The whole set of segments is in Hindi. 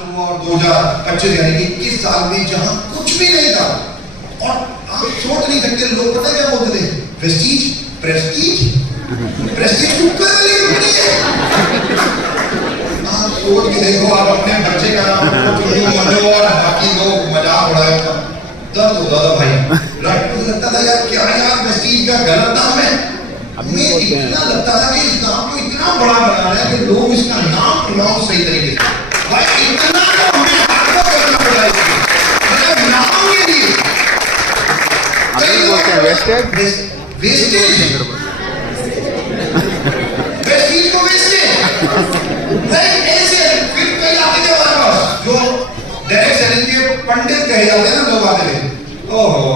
और 2025 यानी कि 21 साल में जहां कुछ भी नहीं था और आप सोच नहीं सकते लोग पता है क्या बोलते थे प्रेस्टीज प्रेस्टीज प्रेस्टीज कुकर वाली कंपनी है। आप सोच के देखो आप अपने बच्चे का नाम मनो और बाकी लोग मजाक उड़ाए दर्द होता था भाई। राइट मुझे लगता था यार क्या यार प्रेस्टीज का गलत नाम है। हमें इतना लगता था कि इस नाम को इतना बड़ा बना रहा है कि लोग इसका नाम प्रोनाउंस सही तरीके से भाई इतना तो हमें हार्ड करना पड़ा है मतलब नाम के लिए कई बोलते हैं वेस्टेज वेस्टेज वेस्टेज को वेस्टेज नहीं ऐसे फिर कई आते थे हमारे पास जो डायरेक्ट सेलिंग के पंडित कहे जाते हैं ना लोग आते थे। ओहो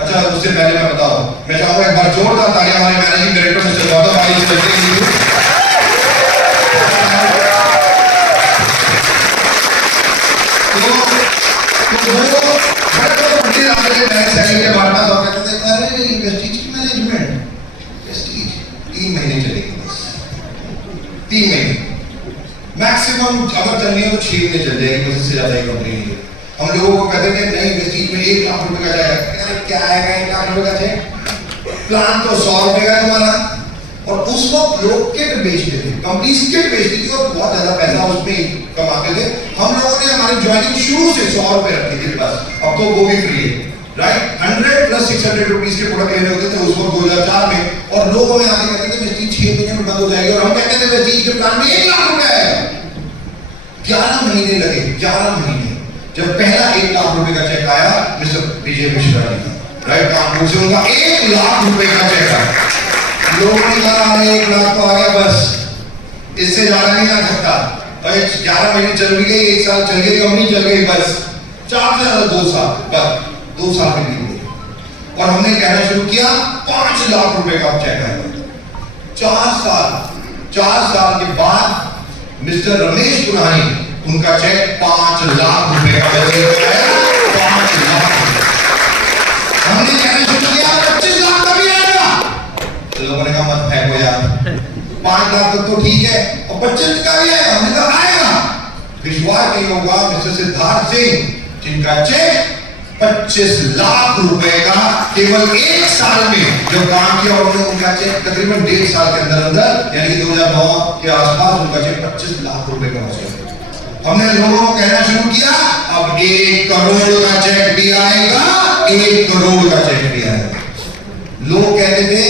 अच्छा उससे पहले मैं बताऊं मैं चाहूंगा एक बार जोरदार तालियां हमारे मैनेजिंग डायरेक्टर मिस्टर गौतम भाई से देंगे। मैक्सिमम अगर चलनी है तो 6 महीने चल जाएगी बस इससे ज्यादा ही कंपनी नहीं है। हम लोगों को कहते थे नहीं वेस्टीज में 1 लाख रुपए का जाएगा क्या आएगा 1 लाख रुपए का चाहिए प्लान तो 100 रुपए का तुम्हारा और उस वक्त लोग किट बेचते थे कंपनी किट बेचती थी और बहुत ज्यादा पैसा उसमें कमाते थे। हम लोगों ने हमारी ज्वाइनिंग शुरू से 100 रुपए रखी थी बस अब तो वो भी फ्री है राइट 100 प्लस 600 रुपीज के प्रोडक्ट लेने होते थे उस वक्त 2004 में और लोग हमें आगे कहते थे वेस्टीज 6 महीने में बंद हो जाएगी और हम कहते थे वेस्टीज के प्लान में 1 लाख रुपए है। 11 महीने लगे 11 महीने जब पहला 1 लाख रुपए का चेक आया मिस्टर विजय मिश्रा जी राइट कानपुर से उनका 1 लाख रुपए का चेक आया। लोगों ने कहा 1 लाख तो आ गया बस इससे ज्यादा नहीं आ सकता और 11 महीने चल भी गई 1 साल चल गई कंपनी चल गई बस 4 से ज्यादा 2 साल बस 2 साल में नहीं हुई और हमने कहना शुरू किया 5 लाख रुपए का चेक आया। 4 साल के बाद मिस्टर रमेश पुरानी उनका चेक 5 लाख रुपए का आया 5 लाख हमने कहना शुरू किया 25 लाख का भी आएगा तो लोगों ने कहा मत फेंको यार 5 लाख तक तो ठीक है और 25 का भी है हमने कहा आएगा। विश्वास नहीं होगा मिस्टर सिद्धार्थ सिंह जिनका चेक 25 लाख रुपए का केवल 1 साल में जो काम किया उन्होंने उनका चेक तकरीबन 1.5 साल के अंदर यानी कि 2009 के आसपास उनका चेक 25 लाख रुपए का हो गया। हमने लोगों को कहना शुरू किया अब 1 करोड़ का चेक भी आएगा 1 करोड़ का चेक भी आएगा। लोग कहते थे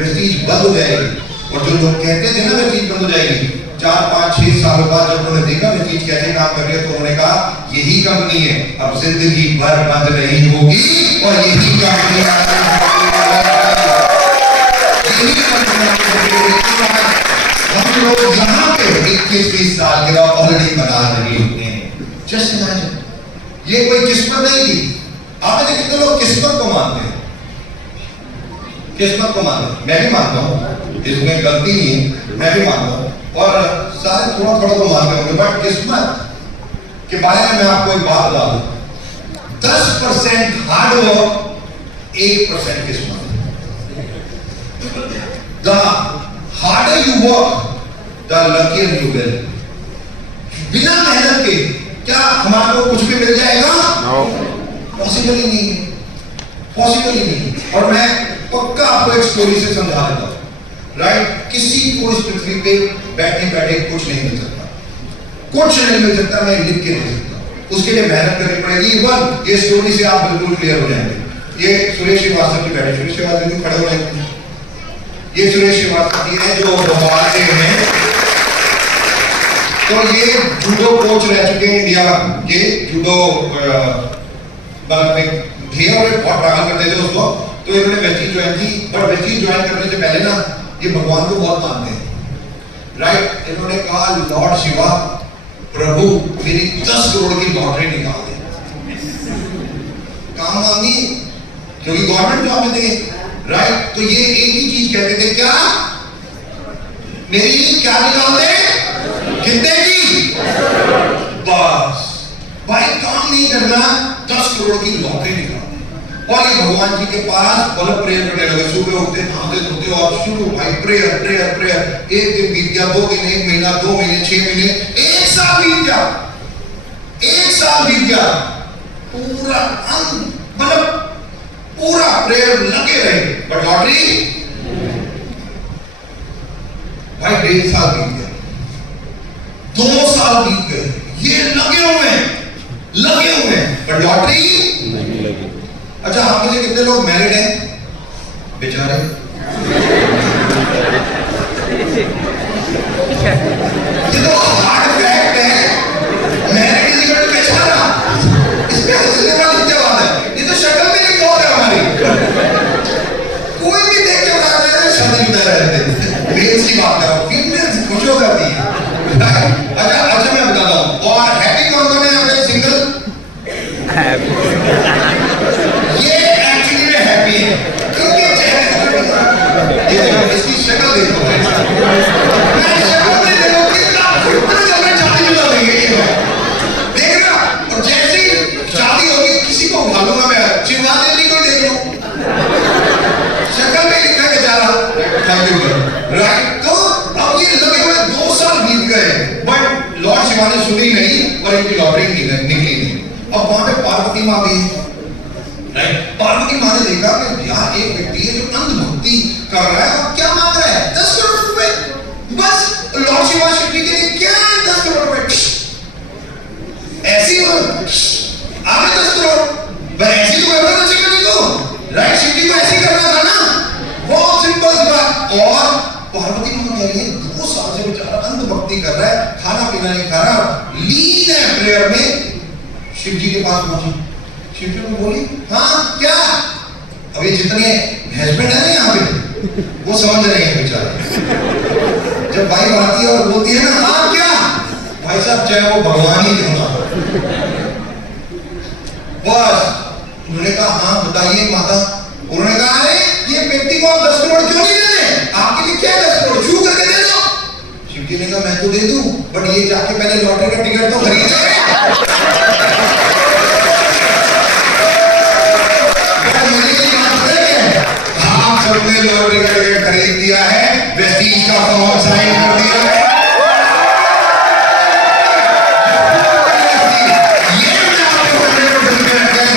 वेस्टीज बंद हो जाएगी और जो लोग कहते थे ना वेस्टीज बंद हो जाएगी 4, 5, 6 साल बाद जब उन्होंने देखा वेस्टीज कैसे काम कर रही है तो उन्होंने कहा यही कंपनी है अब जिंदगी भर बंद नहीं होगी और यही कंपनी हम लोग यहाँ पे 21-20 साल के बाद ऑलरेडी बना रहे हैं। जस्ट इमेजिन ये कोई किस्मत नहीं थी। आप में से कितने लोग किस्मत को मानते हैं? किस्मत को मानते हैं मैं भी मानता हूँ इसमें गलती नहीं है मैं भी मानता हूँ और सारे थोड़ा थोड़ा तो मानते होंगे बट किस्मत के बारे में मैं आपको एक बात बता दूं 10% हार्डवर्क 1% किस्मत। The harder you work the luckier you will। बिना मेहनत के क्या हमारे को कुछ भी मिल जाएगा? पॉसिबल ही नहीं पॉसिबल ही नहीं। और मैं पक्का आपको एक स्टोरी से समझा देता हूँ राइट किसी को इस पृथ्वी पे बैठे बैठे कुछ नहीं मिल सकता कुछ नहीं मिल सकता मैं लिख के नहीं सकता उसके लिए मेहनत करनी पड़ेगी। वन ये स्टोरी से आप बिल्कुल क्लियर हो जाएंगे। ये सुरेश श्रीवास्तव की बैठे सुरेश श्रीवास्तव जी खड़े हो रहे ये सुरेश श्रीवास्तव जी है जो भोपाल से हैं तो ये जूडो कोच रह चुके हैं इंडिया के जूडो थे और बहुत ट्रैवल करते थे उसको तो इन्होंने वेस्टीज ज्वाइन की और वेस्टीज ज्वाइन करने से पहले ना ये भगवान को बहुत मानते हैं राइट। इन्होंने कहा लॉर्ड शिवा प्रभु मेरी 10 करोड़ की लॉटरी निकाल दे काम मांगी क्योंकि गवर्नमेंट जॉब में थे राइट। तो ये एक ही चीज कहते थे क्या मेरी क्या निकाल दे कितने की बस भाई काम नहीं करना 10 करोड़ की लॉटरी निकाल और ये भगवान जी के पास मतलब प्रेयर करने लगे सुबह उठते नहाते धोते और शुरू भाई प्रेयर प्रेयर प्रेयर 1 दिन बीत गया 2 दिन 1 महीना 2 महीने 6 महीने 1 साल बीत गया साल बीत गया, पूरा मतलब पूरा प्रेयर लगे रहे, बट लॉटरी भाई 1.5 साल बीत गया, 2 साल बीत गए, ये लगे हुए हैं, बट लॉटरी नहीं लगी। अच्छा, आप में से कितने लोग मैरिड हैं? बेचारे ये तो हार्ड फैक्ट है, मैरिड इज इक्वल टू बेचारा। इसमें हंसने वाली क्या बात है? ये तो शक्ल में एक बहुत है हमारी। कोई भी देख के बता रहा है शादीशुदा रहते, मेल की बात कर रहा हूँ, फीमेल खुश हो जाती है। अच्छा मैं बताता हूँ, और हैप्पी कौन है? अगर सिंगल ये एक्चुअली में हैप्पी है, क्योंकि चेहरे ये देखो, इसकी शक्ल देखो, मैं शक्ल नहीं देखो, कितना जल्दी शादीशुदा हो गई है देख रहा। और जैसी शादी होगी किसी को उठा लूंगा मैं, शिवराज देवी को देख लो, शक्ल में लिखा के जा रहा राइट। तो अब ये लगे हुए 2 साल बीत गए, बट लॉर्ड शिवा ने सुनी नहीं और इनकी लॉटरी निकली नहीं। अब वहां पे पार्वती माँ भी, राइट, पार्वती माँ ने देखा कि यार एक व्यक्ति है जो अंधभक्ति कर रहा है और क्या मांग रहा है? 10 करोड़ रुपए बस। लॉर्ड शिवा शिव जी के लिए क्या 10 करोड़ रुपए? ऐसी आपने 10 करोड़ ऐसी तो करना चाहिए नहीं तो, राइट, शिव जी को ऐसी करना था ना, बहुत सिंपल बात। और पार्वती माँ कह रही है 2 साल से बेचारा अंधभक्ति कर रहा है, खाना पीना नहीं खा रहा, लीन है प्रेयर में। शिव जी के पास पहुंची, शिव जी ने बोली हाँ क्या? अब ये जितने हस्बैंड है ना यहाँ पे वो समझ रहे हैं बेचारे, जब वाइफ आती है और बोलती है ना हाँ क्या, भाई साहब चाहे वो भगवान ही क्यों ना, बस उन्होंने कहा हाँ बताइए माता। उन्होंने कहा अरे ये व्यक्ति को आप 10 करोड़ क्यों नहीं देते? आपके लिए क्या 10 करोड़ शू करके दे दो। शिव जी ने कहा मैं तो दे दूं, बट ये जाके पहले लॉटरी का टिकट तो खरीदे। आप सबने लॉटरी का टिकट खरीद दिया है, वेस्टीज का फॉर्म साइन कर दिया है। ये मैं आपको 100% कहता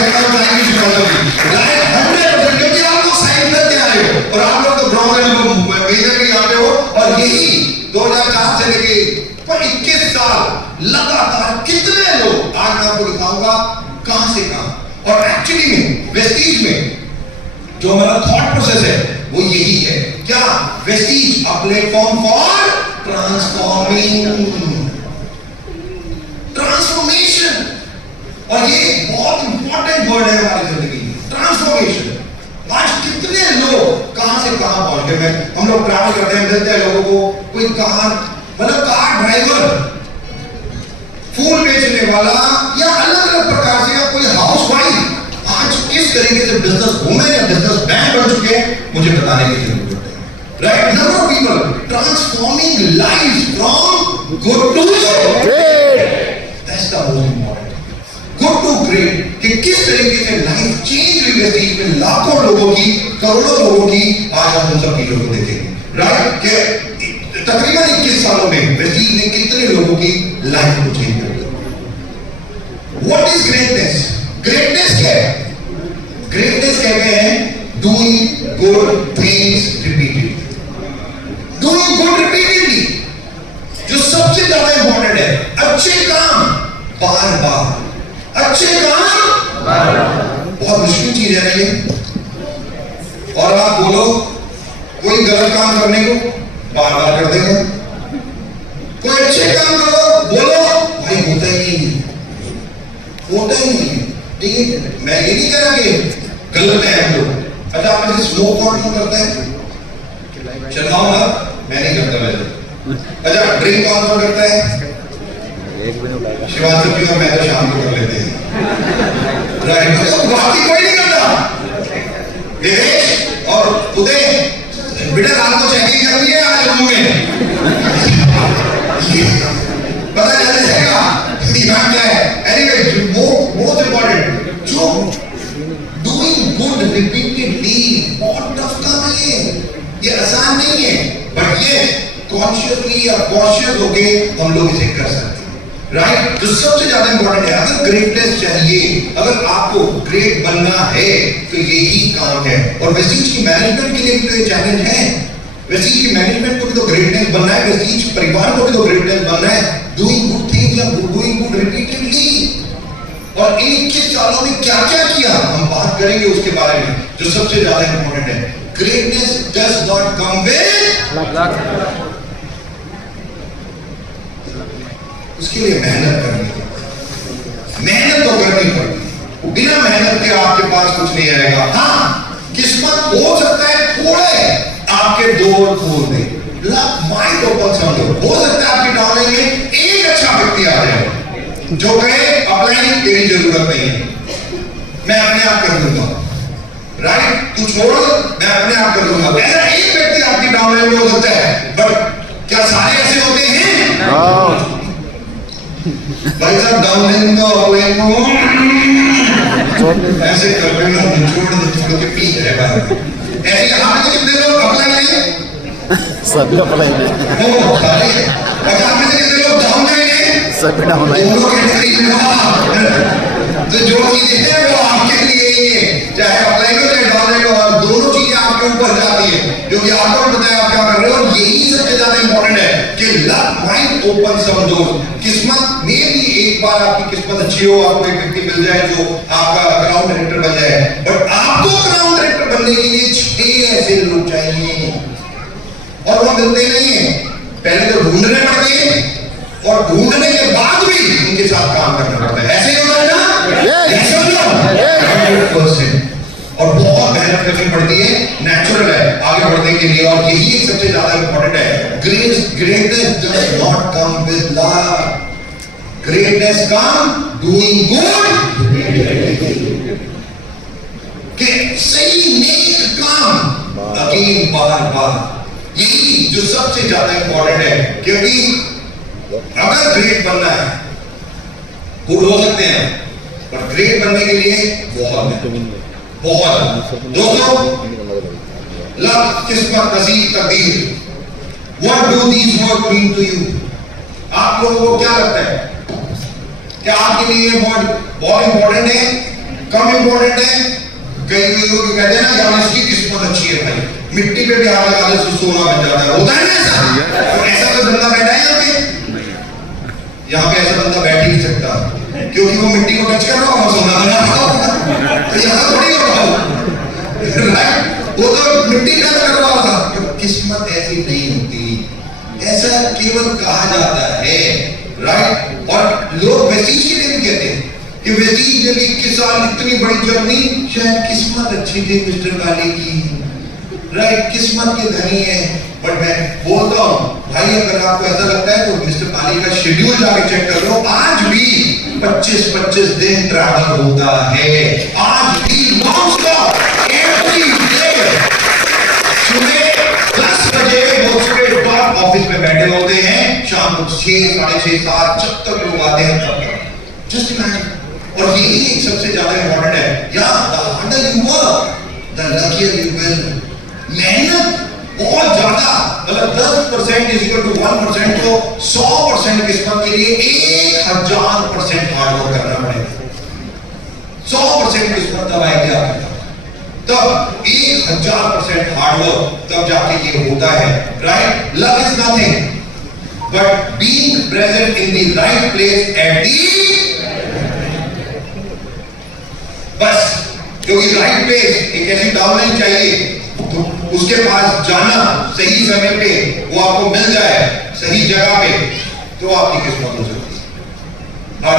हूं, क्योंकि आप लोग साइन करके आए हो और आप लोग तो ब्रॉन्ज मेजर भी आते हो, और यही 2004 से लेके 21 साल लगातार कितने लोग, आज मैं आपको दिखाऊंगा कहां से कहां। और एक्चुअली में वेस्टीज में जो हमारा थॉट प्रोसेस है वो यही है, क्या? Vestige a platform for transformation. और ये बहुत इंपॉर्टेंट वर्ड है हमारी जिंदगी में, ट्रांसफॉर्मेशन। आज कितने लोग कहां से कहां पहुंच गए। हम लोग ट्रैवल करते हैं, मिलते हैं लोगों को, कोई कार मतलब कार ड्राइवर, फूल बेचने वाला, या अलग अलग प्रकार से, या कोई हाउस वाइफ, आज किस तरीके से बिजनेस वुमेन या बिजनेस मैन बन चुके हैं मुझे बताने की जरूरत है, right. Number of people transforming life from good to great, that's the most important, good to great, कि किस तरीके से लाइफ चेंज हुई वेस्टीज में, लाखों लोगों की, करोड़ों लोगों की। आज हम उन सब चीजों को देखेंगे, राइट, कि तकरीबन 21 सालों में वेस्टीज ने कितने लोगों की लाइफ को चेंज कर दिया। What is greatness? ग्रेटनेस क्या है? ग्रेटनेस कहते हैं doing good things repeatedly, doing good repeatedly, जो सबसे ज्यादा इंपॉर्टेंट है। अच्छे काम बार बार, अच्छे काम बहुत मुश्किल चीज है ना ये। और आप बोलो कोई गलत काम करने को बार बार कर देगा, कोई अच्छे काम करो बोलो भाई होता ही नहीं, होता ही नहीं। ठीक है, मैं ये नहीं कह रहा कि गलत है हम लोग। अच्छा, आप में स्मोक कौन करता है? चलाओ ना, मैं नहीं करता वैसे। अच्छा, ड्रिंक कौन करता है? शिवाजी जी और मैं तो शाम को कर लेते हैं, राइट। तो बाकी कोई नहीं करता। देवेश और उदय बेटा रात को चेकिंग करनी है आज रूम में, पता चल जाएगा ध्यान क्या है। एनीवे, मोस्ट इंपॉर्टेंट, जो डूइंग गुड रिपीटेडली, बहुत टफ काम है ये आसान नहीं है, बट ये कॉन्शियसली या कॉन्शियस होके हम लोग इसे कर सकते हैं। राइट। जो सबसे ज्यादा इंपॉर्टेंट है, अगर ग्रेटनेस चाहिए, अगर आपको ग्रेट बनना है तो यही काम है। और वेस्टीज की मैनेजमेंट के लिए भी तो ये चैलेंज है। वेस्टीज की मैनेजमेंट को भी तो ग्रेटनेस बनना है, वेस्टीज परिवार को भी तो ग्रेटनेस बनना है, doing good things and doing good repeatedly. और 21 सालों में क्या क्या किया हम बात करेंगे उसके बारे में। जो सबसे ज्यादा इंपॉर्टेंट है, greatness does not come with luck, उसके लिए मेहनत करनी है, मेहनत तो करनी पड़ती। बिना मेहनत के आपके पास कुछ नहीं आएगा। हाँ, किस्मत हो सकता है थोड़े आपके डोर खोल दे, luck might open some door. हो सकता है आपकी डाउनलाइन में एक अच्छा व्यक्ति आ जाए जो कहे अप्लाई तेरी जरूरत नहीं है, मैं अपने आप कर दूंगा, राइट, तू छोड़, मैं अपने आप कर दूंगा। ऐसा एक व्यक्ति आपकी डाउनलाइन में हो सकता है, बट क्या सारे ऐसे होते हैं? भाई साहब डाउनलाइन तो अपलाइन को ऐसे कर देना, छोड़ के पी है भाई। ऐसे यहाँ पे कितने लोग अपलाइन है? सभी अपलाइन है। वो सारे यहाँ पे कितने लोग डाउनलाइन है? सभी डाउनलाइन। दोनों कैटेगरी में तो जो चीजें हैं वो आपके लिए ही है, चाहे अपलाइन हो चाहे डाउनलाइन हो, और दोनों चीजें आपके ऊपर जाती है, क्योंकि आपको भी पता है आप क्या कर रहे हो। और यही सबसे ज्यादा इंपॉर्टेंट है कि luck might open some door. किस्मत में भी एक बार आपकी किस्मत अच्छी हो, आपको एक व्यक्ति मिल जाए जो आपका ग्राउंड डायरेक्टर बन जाए, बट आपको ग्राउंड डायरेक्टर बनने के लिए 6 ऐसे लोग चाहिए, और वो मिलते नहीं है। पहले तो ढूंढने पड़ते हैं, और ढूंढने के बाद भी उनके साथ काम करना पड़ता है। ऐसे ही होता है ना? और बहुत मेहनत करनी पड़ती है, नेचुरल है आगे बढ़ने के लिए। और यही एक सबसे ज्यादा इंपॉर्टेंट है, greatness does not come with luck, greatness come doing good, कि सही नेक काम अगेन बार बार। यही जो सबसे ज्यादा इंपॉर्टेंट है, क्योंकि अगर ग्रेट बनना है, गुड हो सकते हैं, पर ग्रेट बनने के लिए बहुत दोस्तों, लक, किस्मत, नसीब, तकदीर, what do these word mean to you? आप लोगों को क्या लगता है? क्या आपके लिए ये वर्ड बहुत इंपॉर्टेंट है, कम इंपॉर्टेंट है? कई लोग कहते हैं ना यार इसकी किस्मत अच्छी है भाई, मिट्टी पे भी हाथ लगा दे तो सोना बन जाता है, होता है ना ऐसा? तो ऐसा कोई बंदा बैठा है यहाँ पे ऐसा बंदा बैठ ही नहीं सकता, क्योंकि वो मिट्टी को टच कर रहा होगा, सोना बना रहा होगा। तो यहाँ थोड़ी होगा, राइट? वो तो मिट्टी टच कर रहा होगा। किस्मत ऐसी नहीं होती, ऐसा केवल कहा जाता है, राइट? और लोग वेस्टीज के लिए भी कहते हैं कि वेस्टीज जब 21 साल इतनी बड़ी जर्नी, शायद किस्मत अच्छी थी मिस्टर काली की, राइट? किस्मत के धनी है। बट मैं बोलता हूं भाई, अगर आपको ऐसा लगता है तो मिस्टर काली का शेड्यूल जाके चेक कर लो, आज भी 25-25 दिन ट्रैवल होता है, आज भी नॉनस्टॉप एवरी डे। सुबह 10 बजे वो सुबह टॉप ऑफिस में बैठे होते हैं, शाम को 6, 6:30, 7 जब तक लोग आते हैं तब तक। Just imagine. और यही एक सबसे ज्यादा इंपॉर्टेंट है, या the harder you work the luckier you will. मेहनत बहुत ज्यादा, मतलब 10% इज इक्वल टू 1%, तो 100% किस्मत के लिए 1000% हार्ड वर्क करना पड़ेगा। 100% किस्मत तब आएगी आपके, तब 1000% हार्ड वर्क, तब जाके ये होता है, right? Luck is nothing but being present in the right place at the, बस, क्योंकि राइट प्लेस एक ऐसी डाउनलाइन चाहिए, तो उसके पास जाना सही समय पे, वो आपको मिल जाए सही जगह पे, तो आपकी किस्मत हो सकती है। और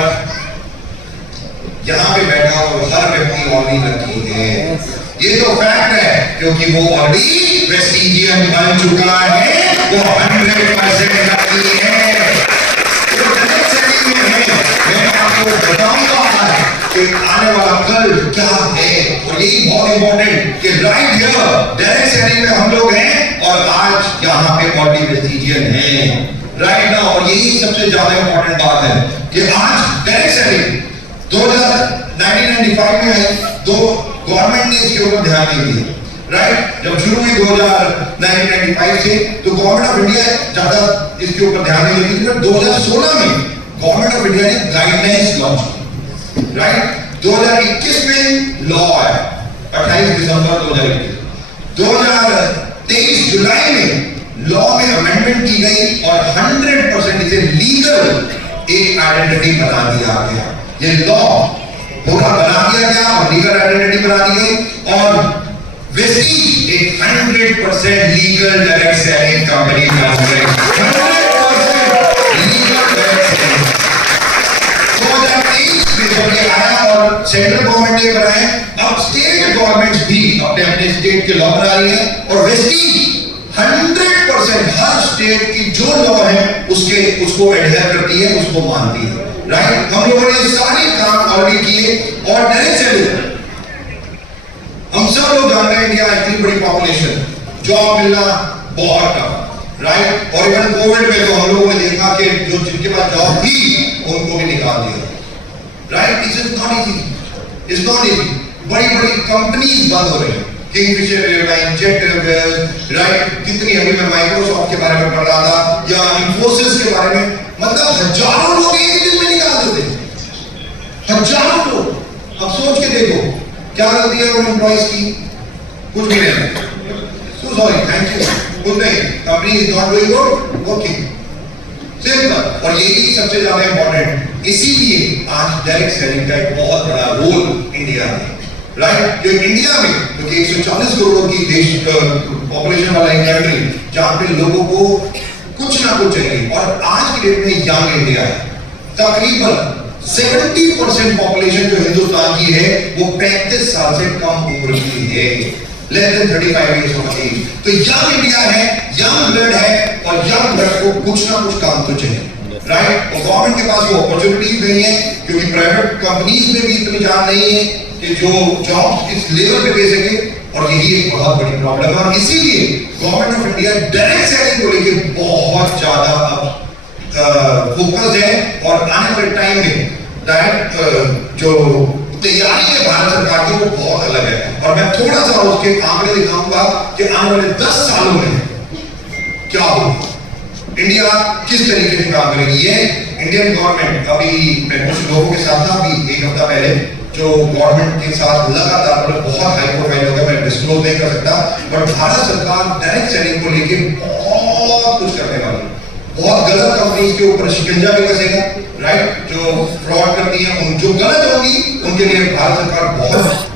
यहां पे बैठा हुआ हर व्यक्ति ऑलरेडी लकी है, ये तो फैक्ट है, क्योंकि वो ऑलरेडी वेस्टीजियन बन चुका है, वो 100% लकी है। मैं आपको बताऊंगा कि आने वाला कल क्या है, और यही बहुत इंपॉर्टेंट कि राइट हियर डायरेक्ट सेटिंग में हम लोग हैं, और आज यहाँ पे ऑलरेडी वेस्टीजियन है, राइट ना? और यही सबसे ज्यादा इंपॉर्टेंट बात है कि आज डायरेक्ट सेटिंग 1995 में आई, तो गवर्नमेंट ने इसके ऊपर ध्यान नहीं दिया, राइट? जब शुरू हुई 1995 से, तो गवर्नमेंट ऑफ इंडिया ज्यादा इसके ऊपर ध्यान नहीं देती थी। 2016 में गवर्नमेंट ऑफ इंडिया ने गाइडलाइंस लॉन्च की, राइट। 2021 में लॉ आया, 28 दिसंबर 2021। 2023 जुलाई में लॉ में अमेंडमेंट की गई और 100% इसे लीगल एक आइडेंटिटी बना दिया गया। ये लॉ पूरा बना दिया गया और लीगल आइडेंटिटी बना दी गई और वेस्टीज एक 100% लीगल डायरेक्ट सेलिंग कंपनी बन गई। 100% लीगल डायरेक्ट सेलिंग 2023 में जब ये आया और सेंट्रल गवर्नमेंट ने बनाए, अब स्टेट गवर्नमेंट्स भी अपने अपने स्टेट के लॉ बना रही है और वेस्टीज 100% हर स्टेट की जो लॉ है उसको एडहेयर करती है, उसको मानती है, राइट। हम लोगों ने सारे काम ऑलरेडी किए और डायरेक्ट सेलिंग हम सब लोग जानते हैं इंडिया इतनी बड़ी पॉपुलेशन, जॉब मिलना बहुत टफ, राइट। और इवन कोविड में तो हम लोगों ने देखा कि जो जिनके पास जॉब थी उनको भी निकाल दिया, राइट। It's not easy. बड़ी बड़ी कंपनीज बंद हो रही हैं, Kingfisher airline, jet Airways, right. कितनी अभी मैं माइक्रोसॉफ्ट के बारे में पढ़ रहा था या इंफोसिस के बारे में, मतलब हजारों लोग एक दिन में निकाल देते, हजारों लोग। अब सोच के देखो क्या गलती है उन एम्प्लॉइज की, कुछ भी नहीं। सो सॉरी, थैंक यू, कुछ नहीं, company is not doing good, working, simple. और यही सबसे ज्यादा इंपॉर्टेंट, इसीलिए आज डायरेक्ट सेलिंग का एक बहुत बड़ा रोल इंडिया में, राइट। जो इंडिया में क्योंकि 140 करोड़ की देश पॉपुलेशन वाला एक कंट्री जहां पे लोगों को कुछ ना कुछ चाहिए और आज की डेट में यंग इंडिया है, तकरीबन 70% पॉपुलेशन जो हिंदुस्तान की है वो 35 साल से कम उम्र की है, less than 35 years of age. तो यंग इंडिया है, यंग ब्लड है और यंग ब्लड को कुछ ना कुछ काम तो चाहिए, राइट। और गवर्नमेंट के पास वो अपॉर्चुनिटीज नहीं है क्योंकि प्राइवेट कंपनीज में भी इतनी जान नहीं है कि जो जॉब्स इस लेवल पे दे सके, और यही एक बहुत बड़ी प्रॉब्लम है। और इसीलिए government of India direct selling को लेके बहुत ज्यादा अब फोकस है और आने वाले टाइम में डायरेक्ट जो तैयारी है भारत सरकार की वो बहुत अलग है। और मैं थोड़ा सा उसके आंकड़े दिखाऊंगा कि आने वाले 10 सालों में क्या होगा, इंडिया किस तरीके से काम करेगी। ये इंडियन गवर्नमेंट, अभी मैं कुछ लोगों के साथ था अभी एक हफ्ता पहले, जो गवर्नमेंट के साथ लगातार बहुत हाई प्रोफाइल हो गया, मैं डिस्क्लोज नहीं कर सकता, बट भारत सरकार डायरेक्ट सेलिंग को लेके बहुत कुछ करने वाली है। बहुत गलत कंपनीज के ऊपर शिकंजा भी कसेगा, राइट। जो फ्रॉड करती हैं उन जो गलत होगी उनके लिए भारत सरकार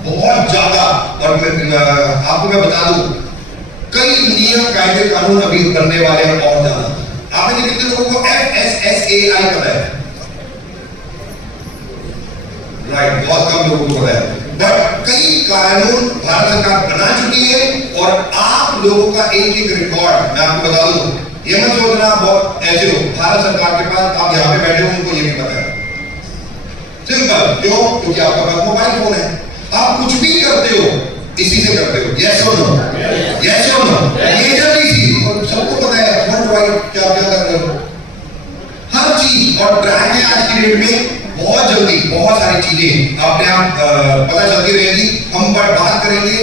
बहुत ज्यादा, और आपको मैं बता दूं कई नियम कायदे कानून अभी बनने वाले हैं और ज्यादा। आपने कितने लोगों को FSSAI पता है, राइट, बहुत कम लोगों को पता है, बट कई कानून भारत सरकार बना चुकी है और आप लोगों का एक एक रिकॉर्ड मैं आपको बता दूं, ये मत सोचना बहुत ऐसे लोग भारत सरकार के पास आप यहाँ पे बैठे हो उनको ये भी पता है, सिंपल। क्यों? क्योंकि आपका पास मोबाइल फोन है, आप कुछ भी करते हो इसी से करते हो, यस और नो, यस और नो, ये जल्दी सी और सबको पता है क्या क्या कर रहे हो, हर चीज। और ट्रैक है आज की डेट में बहुत जल्दी बहुत सारी चीजें अपने आप पता चलती रहेगी। हम बात करेंगे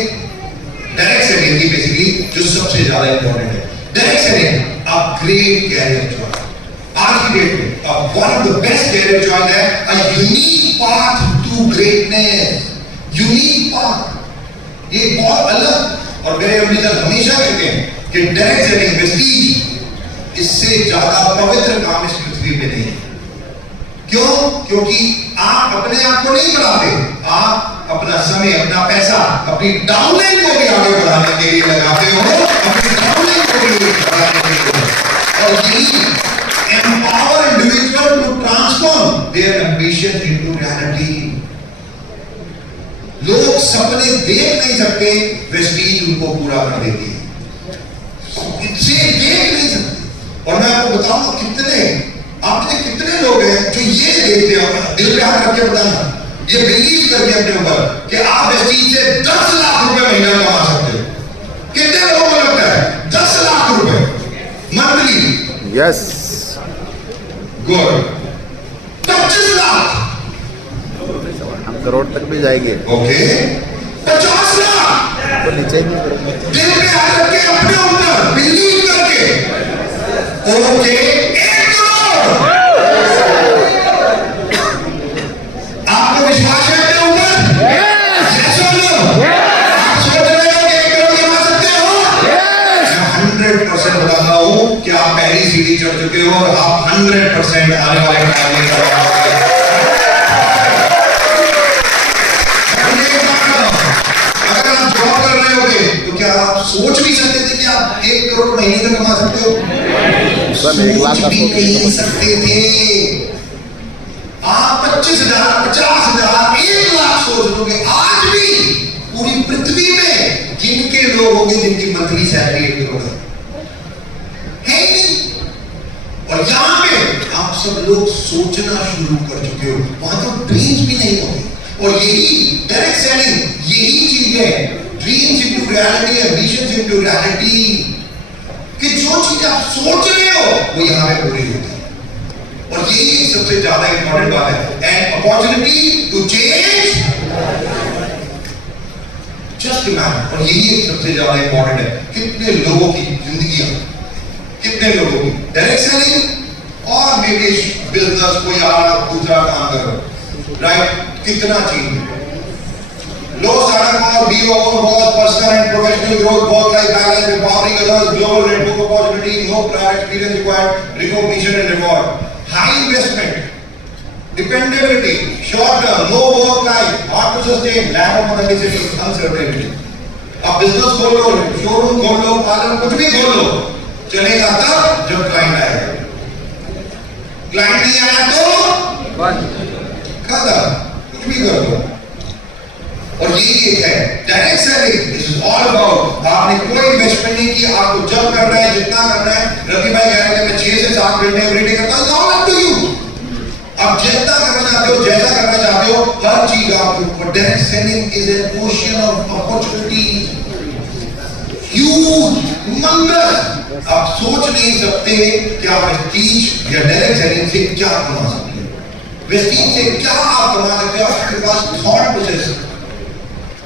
डायरेक्ट सेलिंग की, बेसिकली जो सबसे ज्यादा इंपॉर्टेंट है। Direct selling a great career choice. आज की डेट में one of the best career choice है, a unique path to greatness, unique path, ये बहुत अलग। और मेरे अभिनेता हमेशा कहते हैं कि डायरेक्ट सेलिंग वेस्टीज इससे ज्यादा पवित्र काम इस पृथ्वी पे नहीं है। क्यों? क्योंकि आप अपने आप को नहीं बढ़ाते, आप अपना समय, अपना पैसा, अपनी डाउनलाइन को भी आगे बढ़ाने के लिए लगाते हो, अपनी डाउनलाइन को भी बढ़ाने के लिए। और यही empower individual to transform their ambition into reality. लोग सपने देख नहीं सकते, वेस्टीज उनको पूरा कर देती है, इसे देख नहीं सकते। और मैं आपको बताऊंगा कितने लोग हैं जो ये देखते हैं, दिल पे हाथ रख के बताना, ये बिलीव करके अपने ऊपर कि आप वेस्टीज से 10 लाख रुपए महीना कमा सकते हो। कितने लोगों को लगता है 10 लाख रुपए मंथली? Yes, good. 25 लाख, हम करोड़ तक भी जाएंगे। ओके, 50 लाख तो नीचे ही नहीं करेंगे। दिल पे हाथ रख के अपने ऊपर बिलीव करके, ओके, 1 करोड़, चुके हो और आप 100% आने वाले टाइम में अगर आप जॉब कर रहे होगे तो क्या आप सोच भी सकते थे कि आप 1 करोड़ महीने का कमा सकते हो? सोच भी नहीं सकते थे। आप 25,000, 50,000, 1 लाख सोच लोगे। आज भी पूरी पृथ्वी में जिनके लोग होंगे जिनकी मंथली सैलरी 1 करोड़ है ही नहीं। और यहां पे आप सब लोग सोचना शुरू कर चुके हो, वहां तो ड्रीम्स भी नहीं होंगे। और यही डायरेक्ट सेलिंग, यही चीज है, dreams into reality, ambitions into reality, कि जो चीज आप सोच रहे हो वो यहां पे पूरी होती है। और यही सबसे ज्यादा इंपॉर्टेंट बात है। And opportunity to change just imagine. और यही एक सबसे ज्यादा इंपॉर्टेंट है। कितने लोगों की जिंदगी, कितने लोगों की डायरेक्ट सेलिंग और मे बी बिजनेस कोई दूसरा काम करो, राइट? कितना चीज लो स्टार्टअप और be over boss, personal and professional growth, work life balance, empowering others, global network opportunity, no prior experience required, recognition and reward, high investment, dependability, short term, no work life, hard to sustain, lack of monetization, uncertainty. अब बिजनेस खोल लो, शोरूम खोल लो, पार्लर कुछ भी खोल लो, चलेगा तब जब क्लाइंट आएगा। क्लाइंट नहीं आया तो खत्म, कुछ भी कर लो। और यही एक है direct selling. This is all about, आपने कोई इन्वेस्टमेंट नहीं किया, आपको जब करना है, जितना करना है। रवि भाई कह रहे थे मैं 6 से 7 घंटे एवरीडे करता हूं, ऑल अप टू यू। आप जितना करना चाहते हो, जैसा करना चाहते हो, हर चीज आपके ऊपर। Direct selling is an ocean of opportunity, huge, humongous। आप सोच नहीं सकते कि आप प्रेस्टीज या डायरेक्ट सेलिंग से क्या कमा सकते हो। प्रेस्टीज से क्या आप कमा सकते हो? आपके पास थॉट प्रोसेस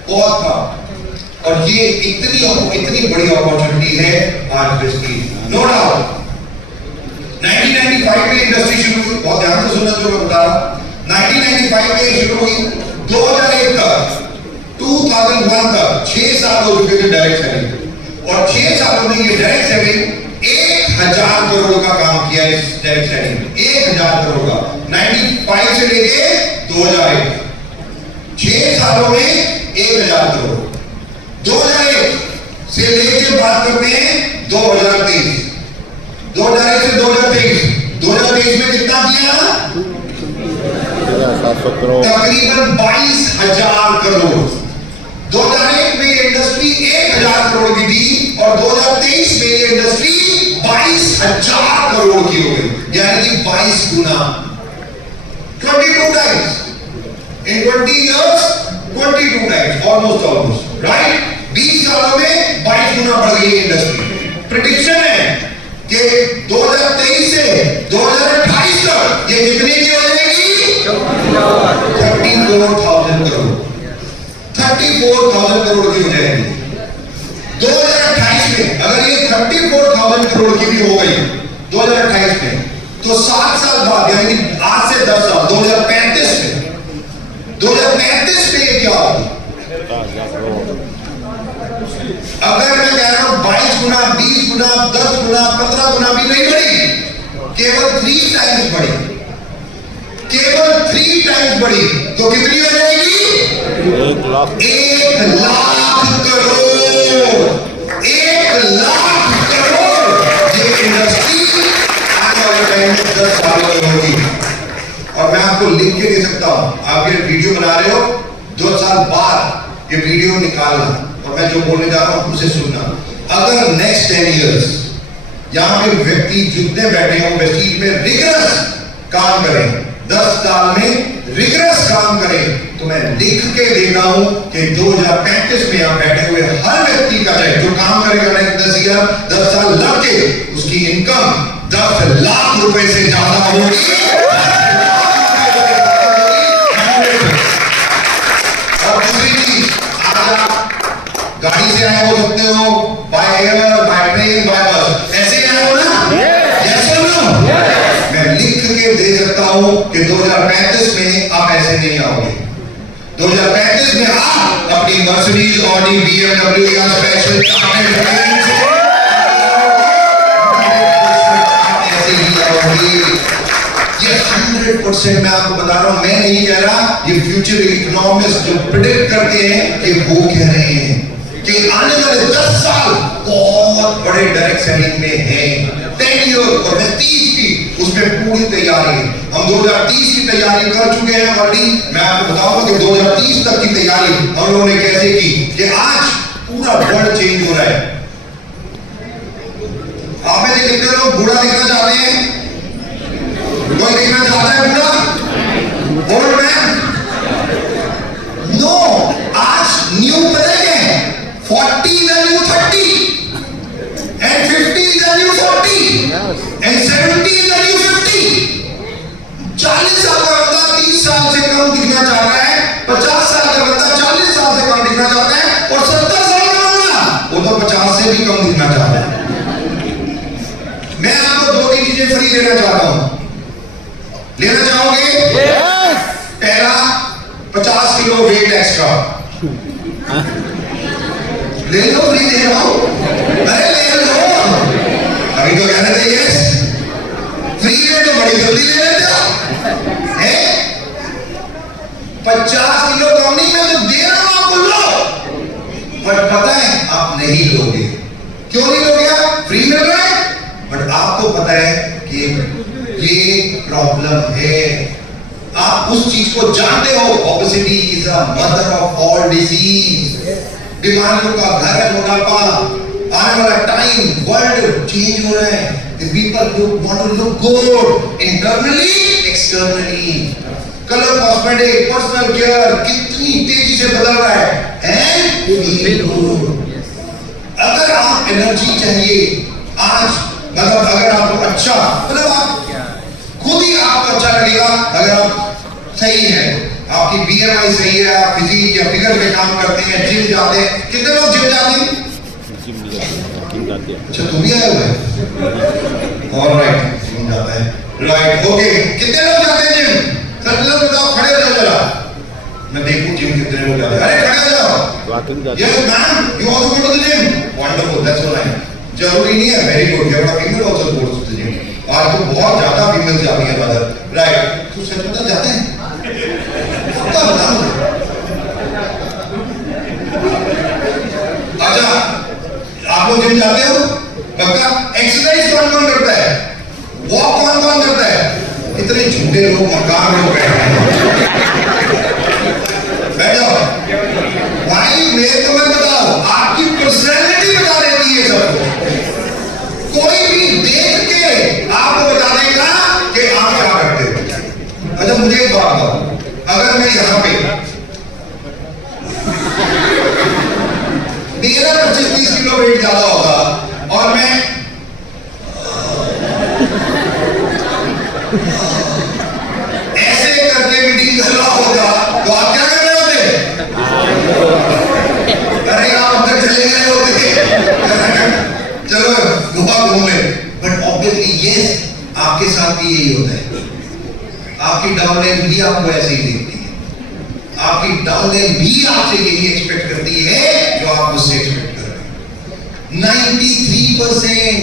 बहुत कम। और ये इतनी बड़ी अपॉर्चुनिटी है आज प्रेस्टीज, नो डाउट। 1995 में इंडस्ट्री शुरू हुई, बहुत ध्यान से सुनना जो मैं बता रहा हूं। 1995 में शुरू हुई, 2001 तक, 2001 तक 6 साल हो चुके थे डायरेक्ट सेलिंग। और 6 सालों में ये डायरेक्ट सेलिंग 1000 करोड़ का काम किया। इस डायरेक्ट सेलिंग 1000 करोड़ का, 95 से लेके 2001, 6 सालों में 1000 करोड़। 2001 से लेके बात करते हैं 2023, 2001 से 2023, 2023 में कितना किया? 700 करोड़, तकरीबन 22,000 करोड़। 2001 में ये इंडस्ट्री 1000 करोड़ की थी और 2023 में ये इंडस्ट्री 22,000 करोड़ की हो गई, यानी कि 22 गुना, 22 times in 20 years, 22 times, almost, right? 20 सालों में 22 गुना बढ़ गई इंडस्ट्री। प्रेडिक्शन है कि 2023 से 2028 तक ये कितने की हो जाएगी? 34,000 करोड़, 34,000 करोड़ की हो जाएगी 2028 में। अगर ये 34,000 करोड़ की भी हो गई 2028 में, तो 7 साल बाद, यानी कि आज से 10 साल, 2035 में ये क्या होगी? अगर मैं कह रहा हूं 22 गुना, 20 गुना, 10 गुना, 15 गुना भी नहीं बढ़ी, केवल 3 टाइम्स बढ़ी, केवल 3 टाइम्स बढ़ी, तो कितनी हो जाएगी? 1 लाख, 1 लाख करोड़, 1 लाख करोड़। ये इंडस्ट्री आने वाले टाइम में 10 सालों में होगी। और मैं आपको लिख के दे सकता हूं, आप ये वीडियो बना रहे हो, 2 साल बाद ये वीडियो निकालना और मैं जो बोलने जा रहा हूं उसे सुनना। अगर नेक्स्ट 10 इयर्स यहां पे व्यक्ति जितने बैठे हैं वो प्रेस्टीज में रिगरस काम करें, 10 साल में रिगरस काम करें, तो मैं लिख के देता हूं कि 2035 में यहां बैठे हुए हर व्यक्ति का जो काम करेगा नेक्स्ट 10 साल लग के, उसकी इनकम 10 लाख रुपए से ज्यादा होगी। और दूसरी चीज, आज आप गाड़ी से आए हो सकते हो, by air, by train, by bus, ऐसे आए हो ना? यस और नो? मैं लिख के दे सकता हूं कि 2035 में आप ऐसे नहीं आओगे। 2035 में आप अपनी मर्सिडीज, ऑडी, BMW या स्पेशल ऐसे ही ये 100% मैं आपको बता रहा हूं, मैं नहीं कह रहा, ये फ्यूचर इकोनॉमिस्ट जो प्रिडिक्ट करते हैं कि वो कह रहे हैं कि आने वाले 10 साल बहुत बड़े डायरेक्ट सेलिंग में हैं। 10 ईयर और 30 की उसमें पूरी तैयारी है। हम 2030 की तैयारी कर चुके हैं ऑलरेडी। मैं आपको बताऊंगा कि 2030 तक की तैयारी हम लोगों ने कैसे की कि आज पूरा वर्ल्ड चेंज हो रहा है। आप में से कितने लोग बूढ़ा दिखना चाहते हैं? कोई दिखना चाहता है बूढ़ा? Old man? नो, आज न्यू बदलेंगे। 40 is the new 30 and 50 is the new 40 and 70 is the new 50। 40 साल का बंदा 30 साल से कम दिखना चाहता है, 50 साल का बंदा 40 साल से कम दिखना चाहता है और 70 साल का बंदा वो तो 50 से भी कम दिखना चाहता है। मैं आपको 2-3 चीजें फ्री देना चाहता हूं, लेना चाहोगे? yes! पहला 50 किलो वेट एक्स्ट्रा ले लो, फ्री दे रहा हूं। अरे ले लो, अभी तो कहने थे यस, फ्री में तो बड़ी जल्दी ले लेते हो हैं। 50 किलो कम नहीं, मैं तो दे रहा हूं आपको, लो। बट पता है आप नहीं लोगे। क्यों नहीं लोगे? आप फ्री मिल रहा है, बट आपको पता है कि ये प्रॉब्लम है। आप उस चीज को जानते हो, obesity is a mother of all disease. बीमारियों का घर है मोटापा। आने वाला टाइम, वर्ल्ड चेंज हो रहा है। The people want to look good internally, externally. Colour, cosmetic, personal care कितनी तेजी से बदल रहा है। And feel good. अगर आप एनर्जी चाहिए आज, मतलब अगर आपको अच्छा, मतलब आप खुद ही आपको अच्छा लगेगा अगर आप सही है, आपकी BMI सही है, आप फिजिक या फिगर पे काम करते हैं, जिम जाते हैं। कितने लोग जिम जाते हैं? अच्छा, तुम भी आए हुए? ऑलराइट, जिम जाता है, राइट, ओके। कितने लोग जाते हैं जिम? सब लोग बताओ, खड़े हो जाओ जरा, मैं देखूं जिम कितने लोग जाते हैं। अरे खड़े हो जाओ। Yes ma'am, you also go to the gym? Wonderful, that's so nice. जरूरी नहीं है, very good, you are female also goes to the gym. आज तो बहुत ज्यादा फीमेल जाती है मदर, राइट। तू सच बता, जाते हैं? क्या बता मुझे? अच्छा, आप लोग जिम जाते हो? पक्का? एक्सरसाइज कौन कौन करता है? वॉक कौन कौन करता है? इतने झूठे लोग, मकान लोग बैठे हैं। बैठ जाओ भाई, मैं तुम्हें बताओ, आपकी पर्सनैलिटी बता देती है सबको। कोई भी देख के आपको बता देगा कि आप क्या करते हो। अच्छा, मुझे एक बात बताओ, अगर मैं यहां पे मेरा 25-30 किलो वेट ज्यादा होगा और मैं ऐसे करके मीटिंग कर रहा होगा, तो आप क्या कर रहे होते? अरे आप अंदर चले गए होते। चलो घुमा घूम ले। बट ऑब्वियसली यस, आपके साथ भी यही होता है। आपकी डाउनलाइन भी आपको ऐसे ही देखती है। आपकी डाउनलाइन भी आपसे यही एक्सपेक्ट करती है जो आप मुझसे एक्सपेक्ट कर रहे हैं। 93%,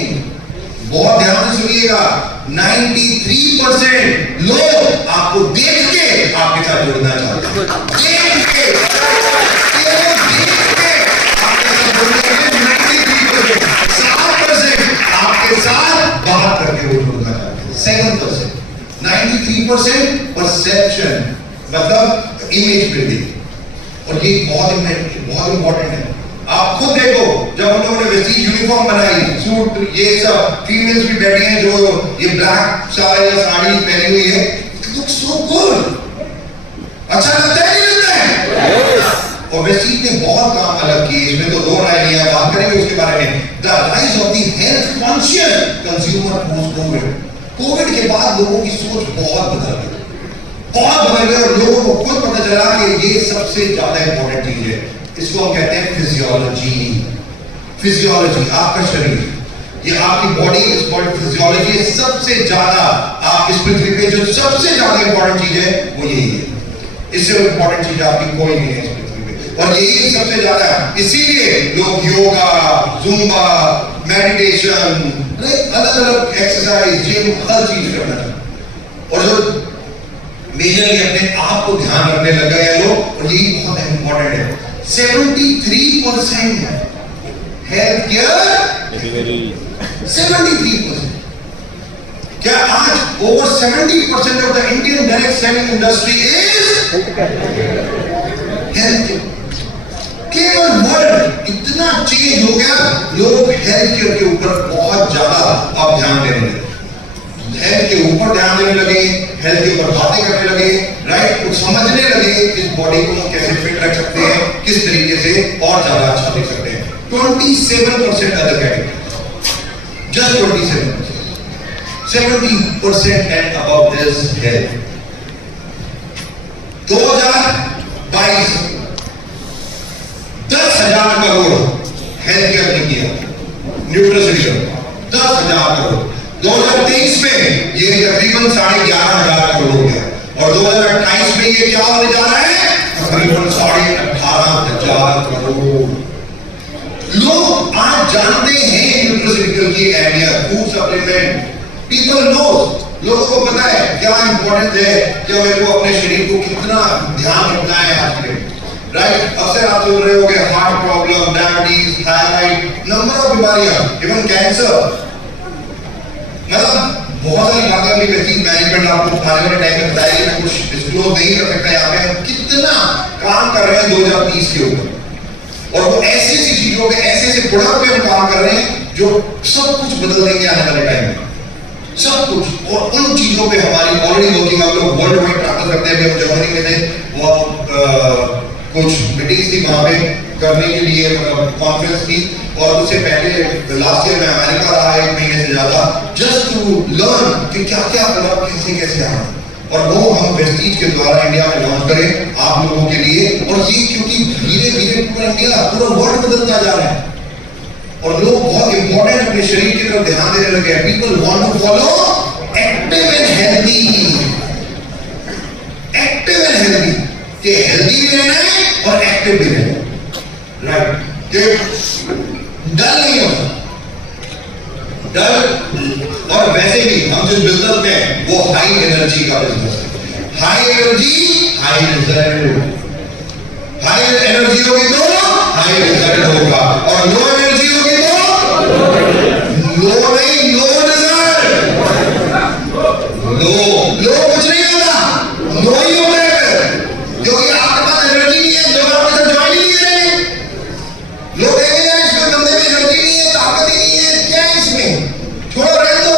बहुत ध्यान से सुनिएगा, 93% लोग आपको देख के आपके साथ जुड़ना चाहते हैं। देख के आपके साथ जुड़ने के 93%, 7% आपके साथ बात करके वो जुड़ना चाहते हैं। 7%, 93% परसेप्शन, मतलब इमेज बिल्डिंग। और ये बहुत इंपॉर्टेंट है। आप खुद देखो, जब हम लोगों ने वैसी यूनिफॉर्म बनाई, सूट, ये सब, फीमेल्स भी बैठी हैं जो ये ब्लैक साड़ी या साड़ी पहनी हुई है, इट लुक्स सो गुड। अच्छा लगता है, नहीं लगता है? और वैसी ने बहुत काम अलग किए, इसमें तो दो राय नहीं है, बात करेंगे उसके बारे में। The rise of the health conscious consumer post Covid. Covid के बाद लोगों की सोच बहुत बदल गई, बहुत बदल गई, और लोगों को खुद पता चला कि ये सबसे ज्यादा इंपॉर्टेंट चीज है। इसको हम कहते हैं फिजियोलॉजी। फिजियोलॉजी, आपका शरीर, ये आपकी बॉडी इज कॉल्ड फिजियोलॉजी। सबसे ज्यादा आप इस पृथ्वी पे जो सबसे ज्यादा इंपॉर्टेंट चीज है वो यही है। इससे इंपॉर्टेंट चीज आपकी कोई नहीं है इस पृथ्वी पे, और यही सबसे ज्यादा। इसीलिए लोग योगा, जुम्बा, मेडिटेशन, अलग अलग एक्सरसाइज, जिम, हर चीज करना चाहते हैं। और जो मेजरली अपने आप को ध्यान रखने लग गए हैं लोग, और यही बहुत इंपॉर्टेंट है, 73% हेल्थ केयर, 73%। क्या आज over 70% of the Indian direct selling industry is health care. केवल वर्ल्ड इतना चेंज हो गया, लोग हेल्थ केयर के ऊपर बहुत ज्यादा अब ध्यान देने लगे, हेल्थ के ऊपर ध्यान देने लगे, हेल्थ के ऊपर बातें करने लगे, राइट, कुछ समझने लगे इस बॉडी को कैसे फिट रख सकते हैं, किस तरीके से और ज्यादा अच्छा देख सकते हैं। 27% other category, just 27%, 70% and above this health. 2022 10,000 crore health care ने किया, न्यूट्रिशन 10,000 करोड़। 2023 में ये तकरीबन 11,500 करोड़ हो गया, और 2028 में ये क्या होने जा रहा है, तकरीबन 18,500 करोड़। लोग आज जानते हैं न्यूट्रिशन की अहमियत, फूड सप्लीमेंट, पीपल नोज, लोगों को पता है क्या इंपॉर्टेंट है, क्या मेरे को अपने शरीर को कितना ध्यान रखना है आज के, राइट। अक्सर आप सुन रहे होंगे heart problem, diabetes, thyroid, number of बीमारियां, इवन कैंसर, मतलब बहुत सारी बातें अभी व्यक्ति मैनेजमेंट आपको खाने वाले टाइम में बताएगी, मैं कुछ डिस्क्लोज नहीं कर सकता यहाँ पे, हम कितना काम कर रहे हैं 2030 के ऊपर, और वो ऐसी ऐसी चीजों पे, ऐसे ऐसे प्रोडक्ट पे हम काम कर रहे हैं जो सब कुछ बदल देंगे आने वाले टाइम में, सब कुछ। और उन चीजों पे हमारी ऑलरेडी वर्किंग, हम लोग वर्ल्ड वाइड ट्रैवल करते हैं, हम जर्मनी में थे, वो कुछ मीटिंग्स थी वहां पे करने के लिए, मतलब कॉन्फ्रेंस थी, और उससे पहले लास्ट ईयर में अमेरिका रहा 1 महीने से ज्यादा, जस्ट टू लर्न कि क्या क्या प्रोडक्ट कैसे कैसे आए, और वो हम वेस्टीज के द्वारा इंडिया में लॉन्च करें आप लोगों के लिए। और ये क्योंकि धीरे धीरे पूरा इंडिया, पूरा वर्ल्ड बदलता जा रहा है, और लोग बहुत इंपॉर्टेंट अपने शरीर की तरफ ध्यान देने लगे हैं। People want to follow active and healthy, active and healthy, कि हेल्दी भी रहना है और एक्टिव भी रहना है, राइट, कि डल नहीं होता, डल। और वैसे भी हम जिस बिजनेस में, वो हाई एनर्जी का बिजनेस है, high energy high result, high energy होगी तो हाई रिजल्ट होगा, और लो एनर्जी होगी तो लो नहीं, लो रिजल्ट, लो कुछ नहीं होता, लो ही होता है, क्योंकि आपके पास एनर्जी नहीं है, लोग आपके साथ ज्वाइन ही नहीं करेंगे, लोग कहेंगे यार इसमें बंदे में एनर्जी नहीं है, ताकत ही नहीं है, क्या है इसमें, छोड़ो रहने दो।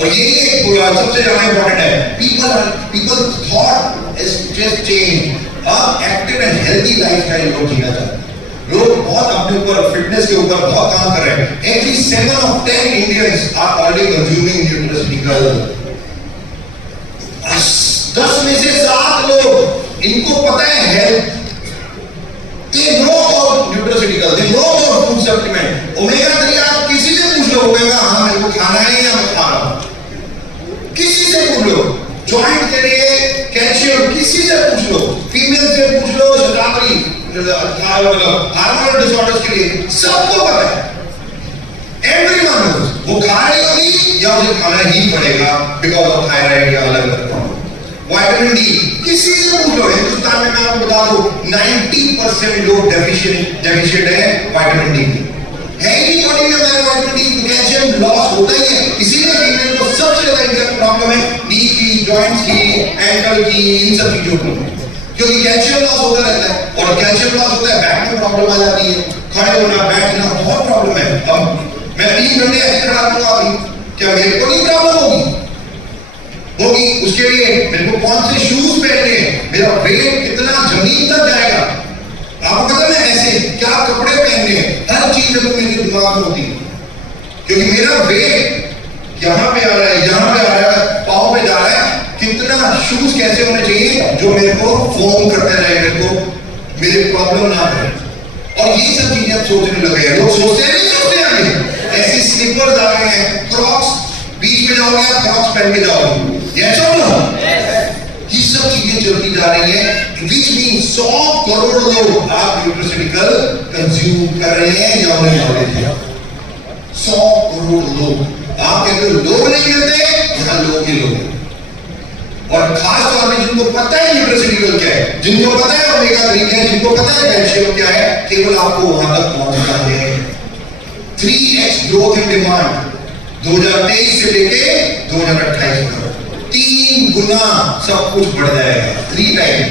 और यही एक सबसे ज्यादा इंपॉर्टेंट है, people thought is just change. अब एक्टिव एंड हेल्दी लाइफस्टाइल लोग जीना चाहते हैं, लोग बहुत अपने ऊपर, फिटनेस के ऊपर बहुत काम कर रहे हैं। Every 7 of 10 Indians are already consuming nutraceutical। 10 में से 7 लोग, इनको पता है health, they know about nutraceutical, they know about food supplement, omega 3 आप किसी से पूछ लो, ओमेगा हाँ मेरे को खाना है या मैं खा रहा हूं, किसी से पूछ लो, जॉइंट के लिए कैल्शियम किसी से पूछ लो, फीमेल से पूछ लो, शतावरी हार्मोनल डिसऑर्डर्स के लिए, सबको पता है, एवरीवन नोस, वो खा रही होगी या उसे खाना ही पड़ेगा बिकॉज ऑफ थायराइड या अलग अलग प्रॉब्लम। विटामिन डी किसी से पूछ लो, हिंदुस्तान में मैं आपको बता दूं 90% लोग डेफिशिएंट है विटामिन डी की, है ही नहीं बॉडी में विटामिन डी, कैल्शियम लॉस होता ही है, इसीलिए फीमेल को सबसे ज्यादा प्रॉब्लम है नी की, जॉइंट्स की, एंकल की, इन सब चीजों की, क्योंकि कैल्शियम लॉस होता रहता है, और कैल्शियम लॉस होता है बैक में प्रॉब्लम आ जाती है, खड़े होना, बैठना, बहुत प्रॉब्लम है। अब मैं 3 घंटे ऐसे खड़ा रहूंगा अभी, क्या मेरे को नहीं प्रॉब्लम होगी? उसके लिए मेरे को कौन से शूज पहनने, मेरा वेट कितना जमीन तक जाएगा, आपको पता है ऐसे क्या कपड़े पहनने, हर चीज तो मेरे दिमाग में होती है, क्योंकि मेरा वेट यहाँ पे आ रहा है, यहाँ पे आ रहा है, पाँव पे जा रहा है, कितना शूज कैसे होने चाहिए जो मेरे को फोम करते रहे, मेरे को मेरे प्रॉब्लम ना करे। और ये सब चीजें आप सोचने लगे हैं, लोग सोचते नहीं सोचते आगे, ऐसी स्लीपर्स आ गए हैं, क्रॉक्स, बीच में जाओगे आप क्रॉक्स पहन के जाओगे, यस और नो? ये सब चीजें चलती जा रही है, which means 100 करोड़ लोग आप न्यूट्रिशनिकल कंज्यूम कर रहे हैं या उन्हें नॉलेज है। 100 करोड़ लोग, आप कहते हो लोग नहीं मिलते, यहाँ लोग ही लोग, और खास तौर में जिनको पता है न्यूट्रास्यूटिकल क्या है, जिनको पता है ओमेगा 3 क्या है, जिनको पता है कैल्शियम क्या है, केवल आपको वहां तक पहुंचना है। 3x ग्रोथ इन डिमांड 2023 से लेके 2028 तक 3 गुना सब कुछ बढ़ जाएगा। 3 टाइम।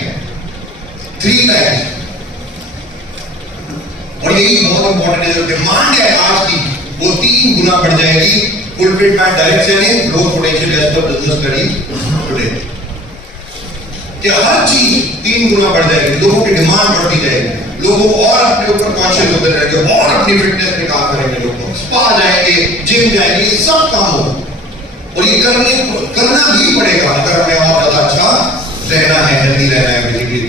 और यही बहुत इंपॉर्टेंट है, जो डिमांड है आज की वो 3 गुना बढ़ जाएगी। Fulfilled by direct selling, growth potential as per business study today. कि हर चीज 3 गुना बढ़ जाएगी, लोगों की डिमांड बढ़ती जाएगी, लोग और अपने ऊपर कॉन्शियस होते रहेंगे और अपनी फिटनेस पे काम करेंगे, लोग स्पा जाएंगे, जिम जाएंगे, ये सब काम हो। और ये करना भी पड़ेगा अगर हमें और ज्यादा अच्छा रहना है, हेल्दी रहना है। Basically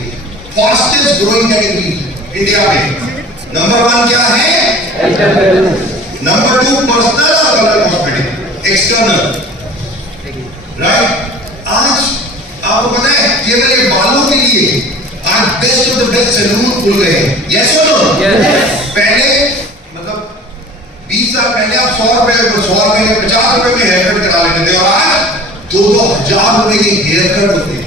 fastest growing category India में नंबर 1 क्या है? नंबर 2 पर्सनल और कलर कॉस्मेटिक एक्सटर्नल, राइट। आज आपको पता है केवल ये बालों के लिए आज best of the best salon खुल गए हैं। यस और नो? पहले मतलब 20 साल पहले आप 100 रुपए में 50 रुपए में हेयर कट करा लेते थे और आज 2-2 हजार रुपए के हेयर कट होते हैं,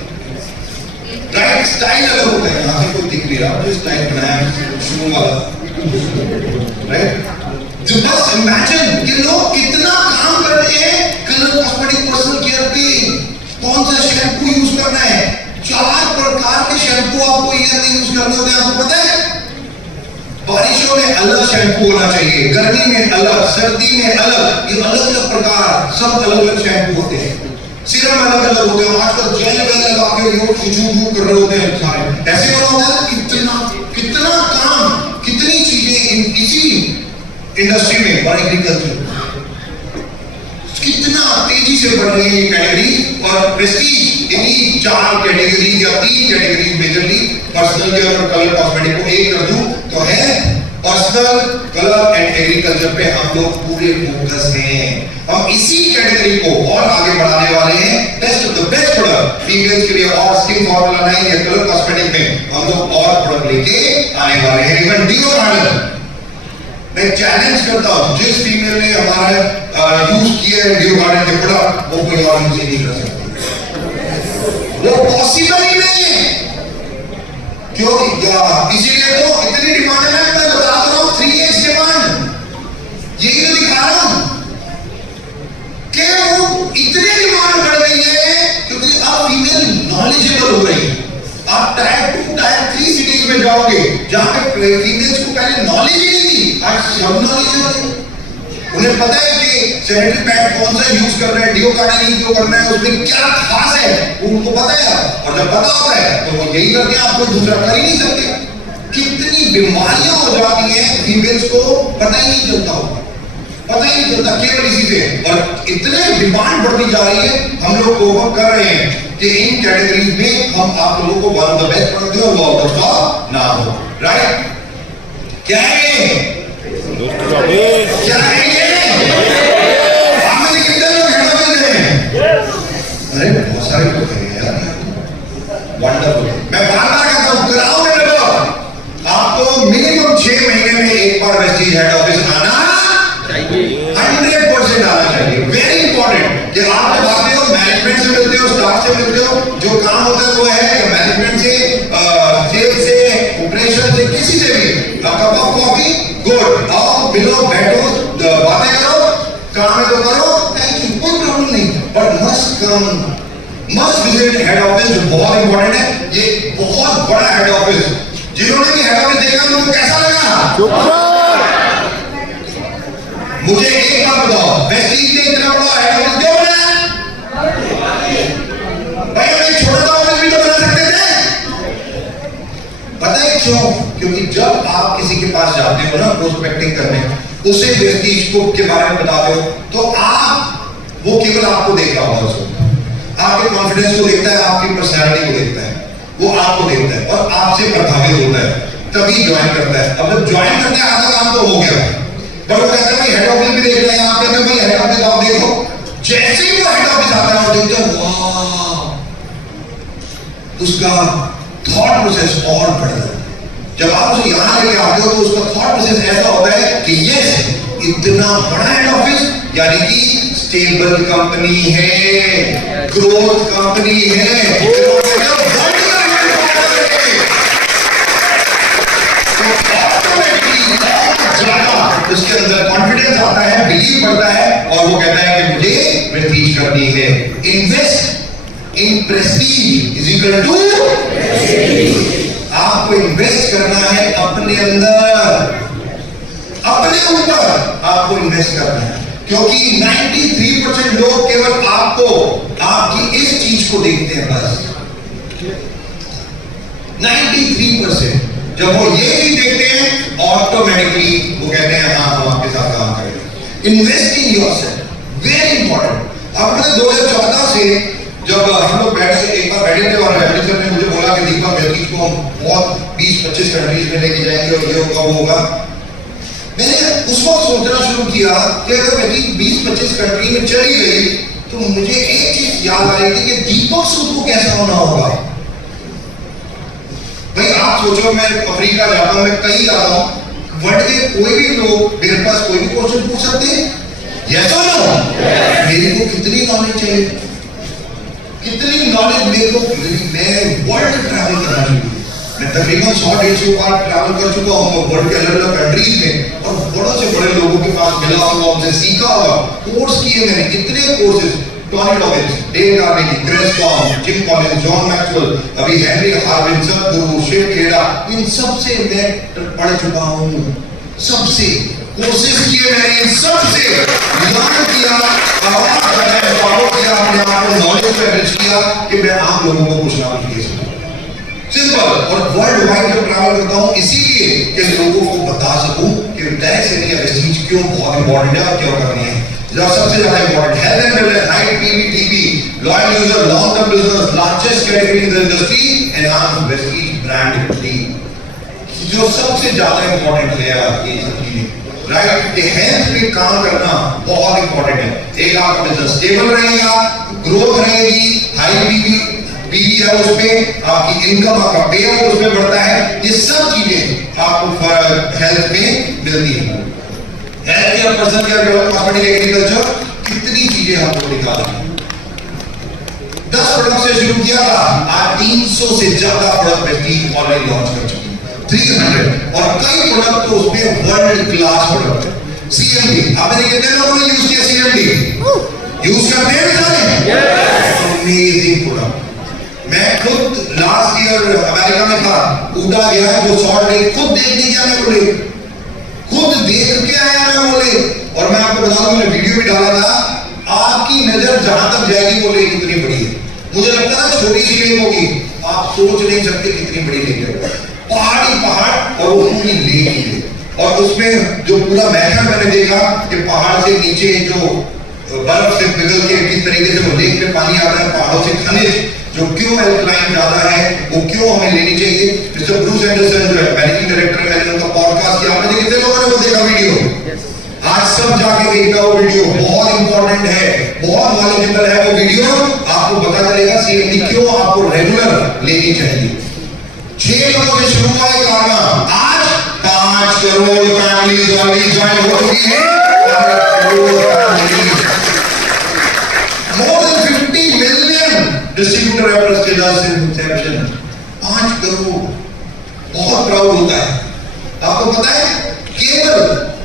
राइट। स्टाइल अलग होता है, यहाँ से कोई दिख नहीं रहा जो स्टाइल बनाया शुरू वाला, राइट। जो बस इमेजिन कि लोग कितना काम कर रहे हैं कलर कॉस्मेटिक पर्सनल केयर पे। कौन सा शैम्पू यूज करना है, 4 प्रकार के शैम्पू आपको ईयर में यूज करने होते हैं, आपको पता है। बारिशों में अलग शैम्पू होना चाहिए, गर्मी में अलग, सर्दी में अलग, ये अलग अलग प्रकार, सब अलग अलग शैम्पू होते हैं। सीरम अलग अलग होते हैं, आजकल जेल वेल लगा के लोग खुशबू कर रहे होते हैं सारे। ऐसे बना होता है कितना काम, कितनी चीजें इसी इंडस्ट्री में और एग्रीकल्चर कितना तेजी से बढ़ रही है कैटेगरी। और प्रेस्टीज इन्हीं 4 कैटेगरी या 3 कैटेगरी मेजरली पर्सनल केयर और कलर कॉस्मेटिक को एक कर दूं तो है पर्सनल कलर एंड एग्रीकल्चर पे हम लोग पूरे फोकस हैं। हम इसी कैटेगरी को और आगे बढ़ाने वाले हैं। Best of the best product females के लिए और स्किन फॉर्मूला 9 या कलर कॉस्मेटिक में हम लोग और प्रोडक्ट लेके आने वाले हैं। इवन डिओ गार्डन मैं चैलेंज करता हूं, जिस फीमेल ने हमारा यूज किया है डिओ गार्डन के प्रोडक्ट वो कोई और यूज नहीं कर सकता, वो पॉसिबल ही नहीं है। क्यों? इसीलिए तो इतनी डिमांड है। मैं बता रहा हूं 3x डिमांड, यही तो दिखा रहा हूं कि वो इतनी डिमांड बढ़ गई है क्योंकि अब फीमेल नॉलेजेबल हो रही है। आप टायर 2 टायर 3 सिटीज में जाओगे जहां पे फीमेल्स को पहले नॉलेज ही नहीं थी, आज सब नॉलेजेबल है। उन्हें पता है कि सैनिटरी पैड कौन सा यूज करना है, डिओ गार्डन यूज करना है, उसमें क्या खास है उनको पता है। और जब पता होता है तो वो यही करते हैं, आप कोई दूसरा कर ही नहीं सकते। कितनी बीमारियां हो जाती हैं फीमेल्स को पता ही नहीं चलता होगा, पता ही नहीं चलता केवल इसी से। और इतने डिमांड बढ़ती जा रही है, हम लोग कोप कर रहे हैं कि इन कैटेगरीज में हम आप लोगों को one of the best product दें और वो आउट ऑफ स्टॉक ना हो, राइट। क्या है ये? क्या है ये? आप में से कितने लोग हेड ऑफिस गए हैं? अरे बहुत सारे लोग हैं यार, वंडरफुल। मैं बार-बार कहता हूं कराओ मेरे को, आपको मिनिमम 6 महीने में एक बार वेस्टीज हेड ऑफिस आना चाहिए, 100% आना चाहिए। वेरी इंपॉर्टेंट कि आप जब आते हो मैनेजमेंट से मिलते हो, स्टाफ से मिलते हो, जो काम होता है वो है मैनेजमेंट से, सेल्स से, ऑपरेशन से, किसी से भी कप ऑफ कॉफी गुड, आओ मिलो बैठो बातें करो, काम है तो करो, थैंक यू, कोई प्रॉब्लम नहीं। But must visit head office, जो बहुत इंपॉर्टेंट है। ये बहुत बड़ा हेड ऑफिस, जिन्होंने भी हेड ऑफिस देखा उनको कैसा लगा? मुझे एक बात बताओ, वेस्टीज ने इतना बड़ा हेड ऑफिस क्यों बनाया? भाई एक छोटा सा ऑफिस भी तो बना सकते थे। पता है क्यों? क्योंकि जब आप किसी के पास जाते हो ना प्रोस्पेक्टिंग करने, उसे वेस्टीज को के बारे में बताते हो तो वो केवल आपको देख रहा होगा, उसको आपके कॉन्फिडेंस को देखता है, आपकी पर्सनैलिटी को देखता है, वो आपको देखता है और आपसे प्रभावित होता है, तभी ज्वाइन करता है। अब जब ज्वाइन करने आधा काम तो हो गया, बट वो कहता है भाई हेड ऑफिस भी देख रहे हैं, आप कहते हो भाई हेड ऑफिस आप देखो। जैसे ही वो हेड ऑफिस आता है और देखते हैं वाह, उसका थॉट प्रोसेस और बढ़ जाता है। जब आप उसे यहां लेके आते हो तो उसका थॉट प्रोसेस ऐसा होता है कि यस इतना बड़ा हेड ऑफिस, यानी कि स्टेबल कंपनी है, ग्रोथ कंपनी है, उसके अंदर कॉन्फिडेंस आता है, बिलीव बढ़ता है और वो कहता है कि मुझे प्रेस्टीज करनी है। Invest in prestige is equal to, आपको इन्वेस्ट करना है अपने अंदर, अपने ऊपर आपको इन्वेस्ट करना है, क्योंकि 93% लोग केवल आपको, आपकी इस चीज को देखते हैं बस। 93% जब वो ये चीज देखते हैं ऑटोमेटिकली वो कहते हैं हाँ हम आपके साथ काम करेंगे। Invest in yourself, very important. अब 2014 से जब हम लोग बैठे, एक बार बैठे थे और एमडी सर ने मुझे बोला कि दीपक व्यक्ति को हम बहुत 20-25 कंट्रीज में लेके जाएंगे और ये होगा वो होगा। मैंने उस वक्त सोचना शुरू किया कि अगर व्यक्ति 20-25 कंट्री में चली गई तो मुझे एक चीज याद आ रही थी कि दीपक सूद को कैसा होना होगा। भाई आप सोचो, मैं अफ्रीका जाता हूं, मैं कहीं जाता हूं, वर्ल्ड के कोई भी लोग मेरे पास कोई भी क्वेश्चन पूछ सकते हैं, यस और नो? मेरे को कितनी नॉलेज चाहिए, कितनी नॉलेज मेरे को, मैं वर्ल्ड ट्रैवल करना शुरू, मैं तकरीबन 100-150 बार ट्रैवल कर चुका हूँ वर्ल्ड के अलग अलग कंट्रीज में, और बड़ों से बड़े लोगों के पास मिला हुआ, उनसे सीखा हुआ, कोर्स किए मैंने, कितने courses, Tony Robbins, Dale Carnegie, ग्रेस कॉम, जिम कॉलिन्स, जॉन मैक्सवेल, अभी हेनरी हार्विन, सद्गुरु, शिव खेड़ा, इन सबसे मैं पढ़ चुका हूँ, सबसे कोर्सेज किए मैंने, इन सबसे लर्न किया, फॉलो किया, अपने आप को नॉलेज पे एनरिच किया कि मैं आप लोगों को कुछ ना कुछ दे सकूं। सिंपल। और वर्ल्ड वाइड जब ट्रैवल करता हूँ इसीलिए कि लोगों को बता सकूं कि डायरेक्ट सेलिंग या वेस्टिज क्यों बहुत इंपॉर्टेंट है और क्यों करनी है। सबसे ज्यादा important health and wellness, height, PV, loyal user, long term business, largest category in the industry, enhance Vestige brand equity, जो सबसे ज्यादा इंपॉर्टेंट है ये सब चीजें, राइट? हेल्थ पे काम करना बहुत इंपॉर्टेंट है। एक आपका बिजनेस स्टेबल रहेगा, ग्रोथ रहेगी, हाई पीवी है, उसपे आपकी इनकम, आपका पे आउट उसमें बढ़ता है, ये सब चीजें आपको हेल्थ में मिलती है। Health care, personal care, cosmetic, agriculture, कितनी चीजें हमको निकाल दी। 10 प्रोडक्ट से शुरू किया था, आज 300 से ज्यादा प्रोडक्ट प्रेस्टीज ऑलरेडी लॉन्च कर चुके हैं, 300, और कई प्रोडक्ट तो उसमें वर्ल्ड क्लास प्रोडक्ट है। सीएमडी, आपने कितने लोगों ने यूज किया सीएमडी? यूज करते हैं सारे? Amazing product. मैं खुद लास्ट ईयर अमेरिका में था, ऊटा गया, वो सॉल्ट लेक खुद देखने गया, मैं बोले खुद देख के आया मैं बोले, और मैं आपको बता दूं मैंने वीडियो भी डाला था, आपकी नजर जहां तक जाएगी वो लेक कितनी बड़ी है। मुझे लगता है छोटी सी लेक होगी, आप सोच नहीं सकते कितनी बड़ी लेक है। पहाड़ ही पहाड़ और वो पूरी लेक ही है, और उसमें जो पूरा मैथड मैंने देखा कि पहाड़ से नीचे जो बर्फ से पिघल के किस तरीके से वो लेक में पानी आता है, पहाड़ों से खनिज जो क्यों एल्कलाइन ज्यादा है, वो क्यों हमें लेनी चाहिए। मिस्टर ब्रूस एंडरसन जो है मैनेजिंग डायरेक्टर, मैंने उनका पॉडकास्ट किया, आपने कितने लोगों ने वो देखा वीडियो? आज सब जाके देखना वो वीडियो, बहुत इंपॉर्टेंट है, बहुत नॉलेजेबल है वो वीडियो, आपको पता चलेगा सीएमडी क्यों आपको रेगुलर लेनी चाहिए। 6 लोगों से शुरू हुआ ये काम, आज 5 करोड़ फैमिलीज ऑलरेडी ज्वाइन हो चुकी है, more than 50 million distributor Inception, 5 crore, बहुत प्राउड होता है। आपको पता है केवल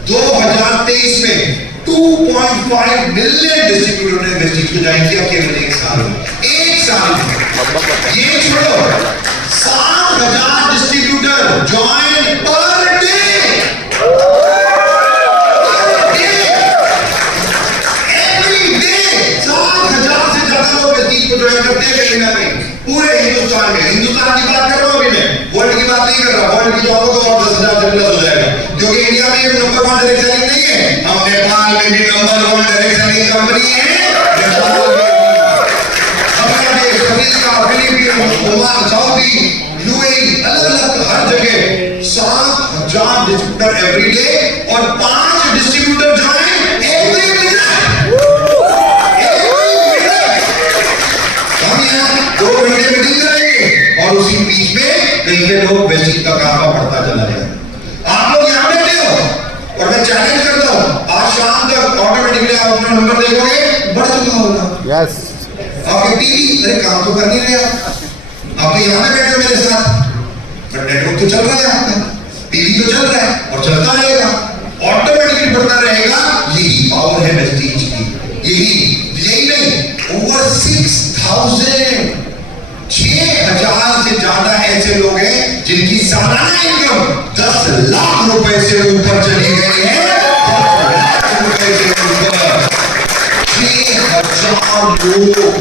2023 में 2.5 मिलियन डिस्ट्रीब्यूटर ने वेस्टिज को ज्वाइन किया, केवल एक साल में। ये छोड़ो, 7,000 distributor join per day, join करते हैं कहीं ना कहीं पूरे हिंदुस्तान में। हिंदुस्तान की बात कर रहा हूं अभी मैं, वर्ल्ड की बात नहीं कर रहा। वर्ल्ड की जॉब तो और 10,000 से प्लस हो जाएगा, क्योंकि इंडिया में नंबर 1 डायरेक्ट सेलिंग नहीं है, हम नेपाल में भी नंबर 1 डायरेक्ट सेलिंग कंपनी है, नेपाल में Bangladesh, America, Philippines, Oman, Saudi, UAE, अलग-अलग हर जगह 7,000 डिस्ट्रीब्यूटर एवरी डे और 5 डिस्ट्रीब्यूटर ज्वाइन एवरी मिनट। 2 घंटे मीटिंग करेंगे और उसी बीच में कहीं पे लोग वेस्टिज का काम बढ़ता चला जाएगा। आप लोग यहां बैठे हो और मैं चैलेंज करता हूं, शाम तक ऑटोमेटिकली आप अपना नंबर देखोगे बढ़ चुका होगा। यस आपके टीवी, अरे काम तो कर नहीं रहे आप तो यहाँ पे बैठे हो मेरे साथ, बट नेटवर्क तो चल रहा है आपका, टीवी तो चल रहा है और चलता रहेगा, ऑटोमेटिकली बढ़ता रहेगा। यही पावर है वेस्टीज की। यही नहीं, ओवर 6,000 से ज्यादा ऐसे लोग हैं जिनकी सालाना इनकम 10 लाख रुपए से ऊपर चली गई है। 10 लाख रुपए से ऊपर 6,000 लोग,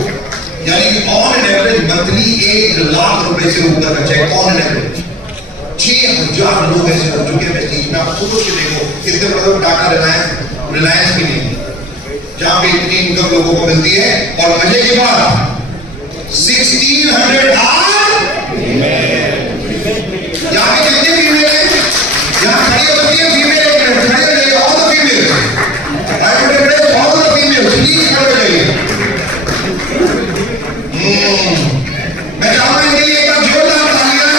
यानी on an average monthly 1 lakh रुपए से ऊपर का चेक ऑन एन एवरेज 6,000 लोग ऐसे हो चुके हैं वेस्टीज में। आप सोच के देखो कितने बड़े टाटा रिलायंस भी नहीं जहां पे इतनी इनकम लोगों को मिलती है। और मजे की बात 1600 यहाँ पे कितने फीमेल है, यहाँ खड़ी हो सकती है फीमेल, खड़ी हो जाइए all the female, I would address all the female, please खड़े हो जाइए। मैं चाहूंगा इनके लिए एक बार जोरदार तालियां।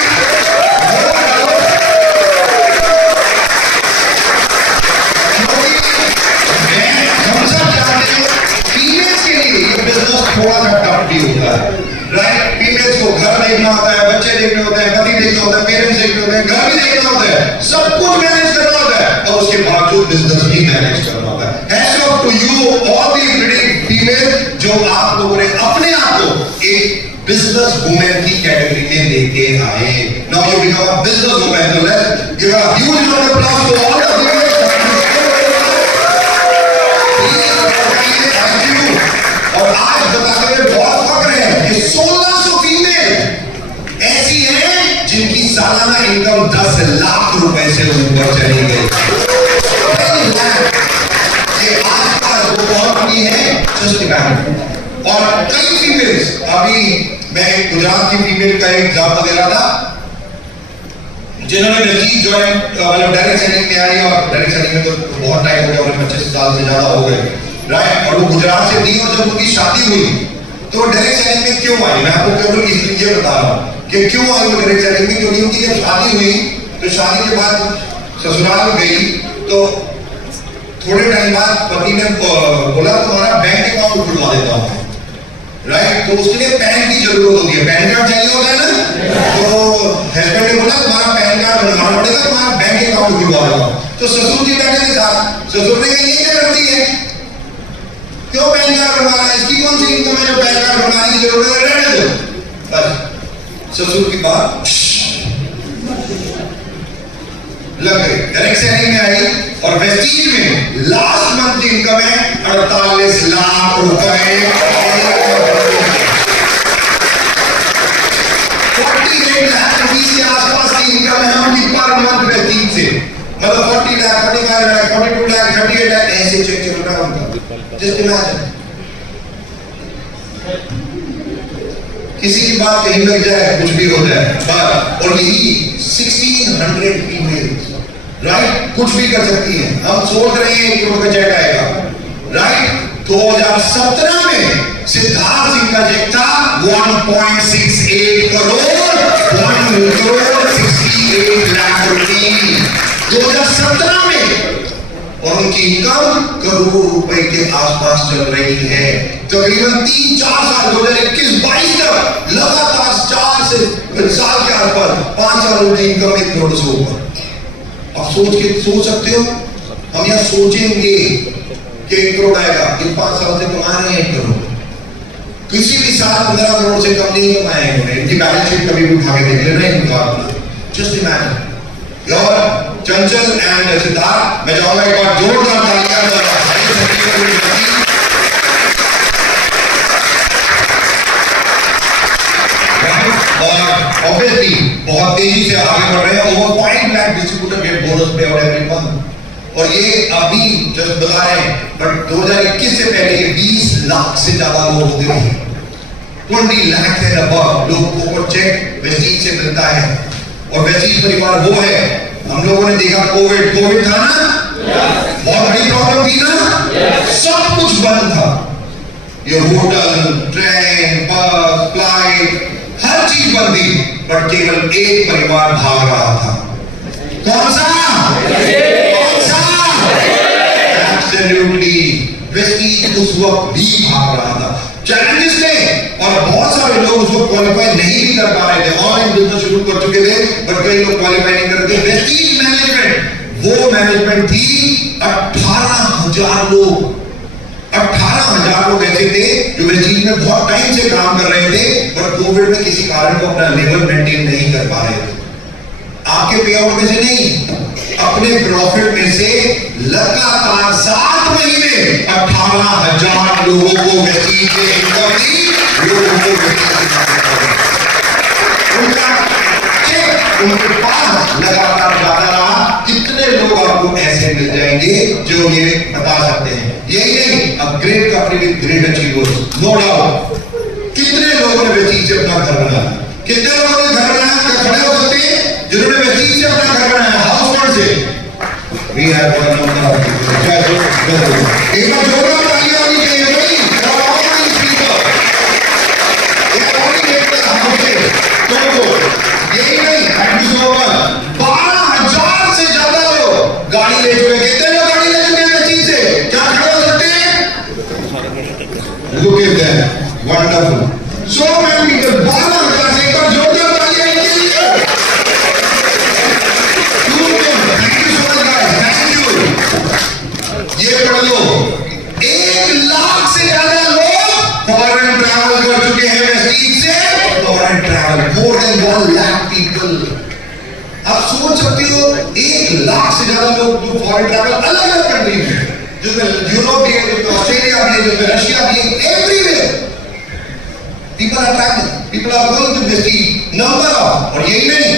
हम सब चाहते हैं फीमेल्स के लिए ये बिजनेस थोड़ा सा टफ भी होता है, राइट। फीमेल्स को घर देखना होता है, बच्चे देखने होते हैं, पति देखना होता है, पेरेंट्स देखने होते हैं, घर भी देखना होता है, सब कुछ मैनेज करना होता है और उसके बावजूद बिजनेस भी मैनेज करना होता है। Hats off to you all the pretty female जो आप लोगों ने अपने आप को एक बिजनेस वुमेन की कैटेगरी में लेके आए। Now you become a business women. So let's give a huge round of applause to all the female. और आज बताते हुए बहुत फख्र है कि 1600 फीमेल ऐसी हैं जिनकी सालाना इनकम 10 लाख रुपए से ऊपर चली गई। ये आसपास वो बहुत बड़ी है, जस्ट इमेजिन। और कई फीमेल्स, अभी मैं गुजरात की फीमेल का एक एग्जाम्पल दे रहा था जिन्होंने वेस्टीज ज्वाइन मतलब डायरेक्ट सेलिंग में आई, और डायरेक्ट सेलिंग में तो बहुत टाइम हो गया, उन्हें 25 साल से ज्यादा हो गए, राइट। और वो गुजरात से थी और जब उनकी शादी हुई तो डायरेक्ट सेलिंग में क्यों आई, मैं आपको केवल इसलिए बता रहा हूँ कि क्यों आई वो डायरेक्ट सेलिंग में, क्योंकि उनकी जब शादी हुई तो शादी के बाद ससुराल गई तो थोड़े टाइम बाद पति ने बोला तुम्हारा बैंक अकाउंट खुलवा देता हूँ, राइट। तो उसके लिए पैन की जरूरत होती है, पैन कार्ड चाहिए होता है ना। तो हस्बैंड ने बोला तुम्हारा पैन कार्ड बनवाना पड़ेगा, तुम्हारा बैंक अकाउंट खुलवा देगा। तो ससुर जी बैठे थे साथ, ससुर ने कहा ये क्या करती है, क्यों पैन कार्ड बनवाना है, इसकी कौन सी इनकम है जो पैन कार्ड बनवाने की जरूरत है, रहने दो। बस ससुर की बात लग गई, डायरेक्ट सेलिंग में आई और वेस्टीज में लास्ट मंथ की इनकम है 48 लाख रुपए। 48 लाख रुपए के आसपास की इनकम है उनकी पर मंथ वेस्टीज से, मतलब 40 लाख, 45 लाख, 42 लाख, 38 लाख ऐसे चेक चल रहा है उनका। जस्ट इमेजिन किसी की बात कहीं लग जाए, कुछ भी हो जाए, बात। और यही 1600 फीमेल्स, राइट, कुछ भी कर सकती हैं। हम सोच रहे हैं कि उनका चेक आएगा, राइट। 2017 में सिद्धार्थ सिंह का चेक था 1.68 करोड़, 1.68 लाख रुपए 2017 में, और उनकी इनकम करोड़ रुपए के आसपास चल रही है। तकरीबन 3-4 साल 2021-22 तक लगातार 4 से साल के आसपास 5 साल उनकी इनकम 1 करोड़ से ऊपर। आप सोच सकते हो, हम यहाँ सोचेंगे कि 1 करोड़ आएगा, इन 5 साल से कमा रहे हैं 1 करोड़, किसी भी साल 15 करोड़ से कम नहीं कमाएंगे। इनकी बैलेंस शीट कभी भी उठा के देख लेना इनका, जस्ट इमेजिन। और चंचल एंड सिद्धार्थ, मैं चाहूंगा एक बार जोरदार तालियां। और ऑब्वियसली बहुत तेजी से आगे बढ़ रहे हैं। Over 5 lakh distributor gate bonus पे आउट एवरी मंथ, और ये अभी जस्ट बता रहे हैं, बट 2021 से पहले ये 20 लाख से ज्यादा लोग होते हैं। 20 लाख से अबव लोगों को चेक वेस्टीज से मिलता है। और वेस्टीज परिवार वो है, हम लोगों ने देखा कोविड था ना, बहुत बड़ी प्रॉब्लम थी ना, सब कुछ बंद था। ये होटल, ट्रेन, बस, फ्लाइट, हर चीज बंद थी, पर केवल एक परिवार भाग रहा था। कौन सा? एब्सोल्युटली वेस्टीज उस वक्त भी भाग रहा था चैलेंजेस ने, और बहुत सारे लोग उसको क्वालिफाई नहीं भी कर पा रहे थे। ऑनलाइन बिजनेस शुरू कर चुके थे बट कई लोग क्वालिफाई नहीं करते। वेस्टीज मैनेजमेंट वो मैनेजमेंट थी 18,000 लोग, 18,000 लोग ऐसे थे जो वेस्टीज में बहुत टाइम से काम कर रहे थे पर कोविड में किसी कारण को अपना लेवल मेंटेन नहीं कर पा रहे थे। आपके पे आउट में से नहीं, अपने प्रॉफिट में से लगातार 7 महीने 18,000 लोगों को वेस्टीज से इनकम दी, लोगों को उनका चेक उनके पास लगातार जाता रहा। कितने लोग आपको ऐसे मिल जाएंगे जो ये बता सकते हैं? यही नहीं, अब great company with great achievers, no doubt. कितने लोगों ने वेस्टीज से अपना घर बनाया? कितने लोगों ने घर बनाया? क्या खड़े हो सकते हैं जिन्होंने वेस्टीज से अपना घर बनाया? हाउस होल्ड से We have one of the एक बार जोरदार तालियां होनी चाहिए भाई for all these people. They are only made the house तो यही नहीं, thank you so much. 12,000 से ज्यादा लोग गाड़ी ले चुके। कितने लोग गाड़ी ले चुके हैं वेस्टीज से? क्या खड़े हो सकते हैं? Look at that, wonderful. So many people, 12,000 से एक बार जोरदार तालियां इनके लिए। ये पढ़ लो, 1,00,000 से ज्यादा लोग फॉरेन ट्रैवल कर चुके हैं वेस्टीज से। Foreign travel more than 1,00,000 people. आप सोच सकते हो 1,00,000 से ज्यादा लोग जो फॉरेन ट्रैवल अलग अलग कंट्री में, जिसमें यूरोप भी है, जिसमें ऑस्ट्रेलिया भी है, जिसमें रशिया भी है, everywhere people are travelling, people are going to Vestige. Number of, और यही नहीं,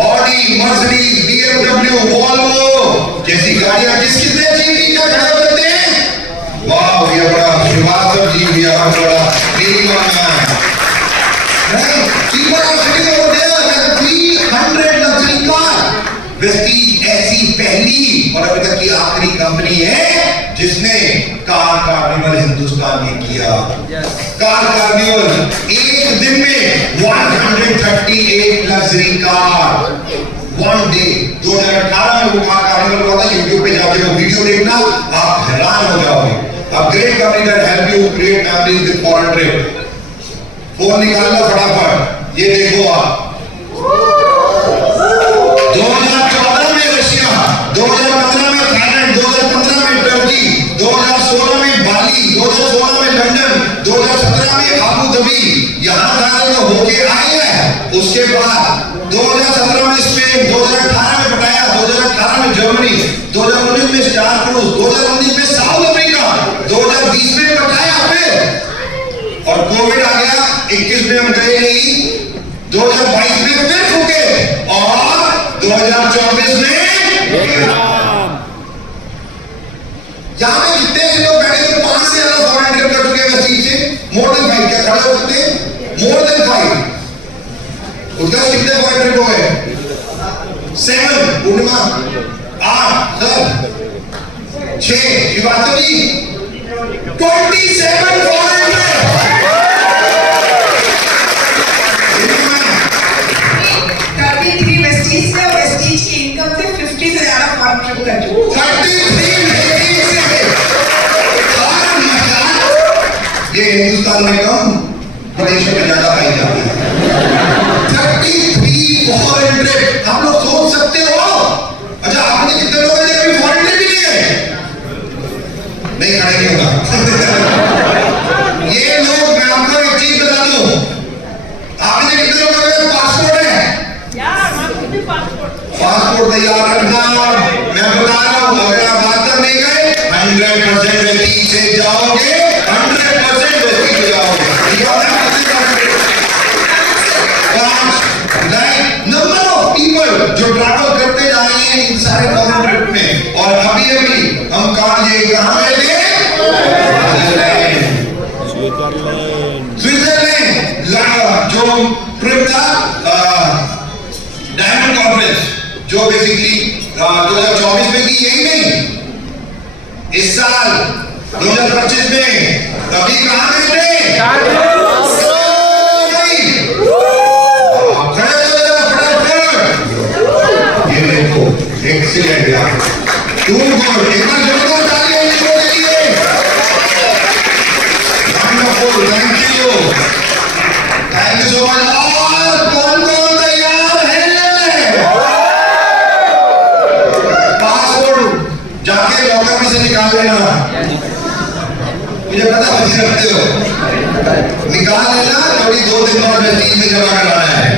ऑडी, मर्सिडीज, BMW, वॉल्वो जैसी गाड़ियां किसने अचीव की? क्या खड़े हो सकते हैं? वाह, ये बड़ा श्रीवास्तव जी, ये बड़ा नहीं, people are sitting over there like 300 luxury car। Vestige ऐसी पहली और अभी तक की आखिरी कंपनी है जिसने कार कार्निवल हिंदुस्तान में किया। कार कार्निवल एक दिन में 138 लग्जरी कार, वन डे। 2018 में वो कार कार्निवल हुआ था। यूट्यूब पे जाके वो वीडियो देखना, आप हैरान हो जाओगे। अब great company that help you create memories with foreign trip. Phone निकालना फटाफट, ये देखो आप 2014 में रशिया, 2015 में थाईलैंड, 2015 में टर्की, 2016 में बाली, 2016 में लंदन, 2017 में अबू धाबी। यहाँ ट्रैवल तो होके आए हैं। उसके बाद 2017 में स्पेन, 2018 में पटाया, 2018 में जर्मनी, 2019 में स्टार क्रूज, 2019 में साउथ अफ्रीका, 2020 में पटाया फिर, और कोविड आ गया। 21 में हम गए नहीं, 2022 में फिर रुके, और 2024 में यहाँ पे कितने से लोग बैठे थे? 5 से ज्यादा फॉरेन ट्रिप कर चुके हैं वेस्टीज से। मोर देन 5, क्या खड़े हो सकते हैं? More then 5। उसका कितने फॉरेन ट्रिप हो गए? 7, पूर्णिमा 8, सर 6, शिवाजी जी 27 फॉरेन ट्रिप। 33 वेस्टीज से, वेस्टीज की इनकम से 50 से ज्यादा फॉरेन ट्रिप कर चुके। 33 वेस्टीज से। ये हिंदुस्तान में कम, प्रदेशों में ज्यादा पाई जाती है। 33 फॉरेन ट्रिप। आप लोग सोच सकते हो? अच्छा, आपने कितने लोग हैं कभी फॉरेन ट्रिप ही लिए? नहीं, खड़े नहीं होगा। ये लोग, मैं आपको एक चीज बता दूं, आपने कितने लोगों के पासपोर्ट है? पासपोर्ट तैयार रखना। मैं बता रहा हूं, अगर आप आज तक नहीं गए 100% वेस्टीज से जाओगे, 100% वेस्टीज से जाओगे। नंबर ऑफ पीपल जो ट्रैवल करते जा रहे हैं इन सारे फॉरेन ट्रिप में, और अभी हम कहाँ गए? कहाँ गए थे? स्विट्जरलैंड। जो ट्रिप था डायमंड कॉन्फ्रेंस, जो बेसिकली 2024 में की। यही नहीं, इस साल 2025 में अभी कहाँ गए थे? ये देखो, एक्सीलेंट यार। टू गुड, एक बार जोरदार तालियां इनको के लिए। Wonderful, thank you so much. और कौन कौन तैयार है? पासपोर्ट जाके लॉकर में से निकाल लेना, मुझे पता बची रखते हो, निकाल लेना, थोड़ी 2 दिन बाद वेस्टीज में जमा कराना है।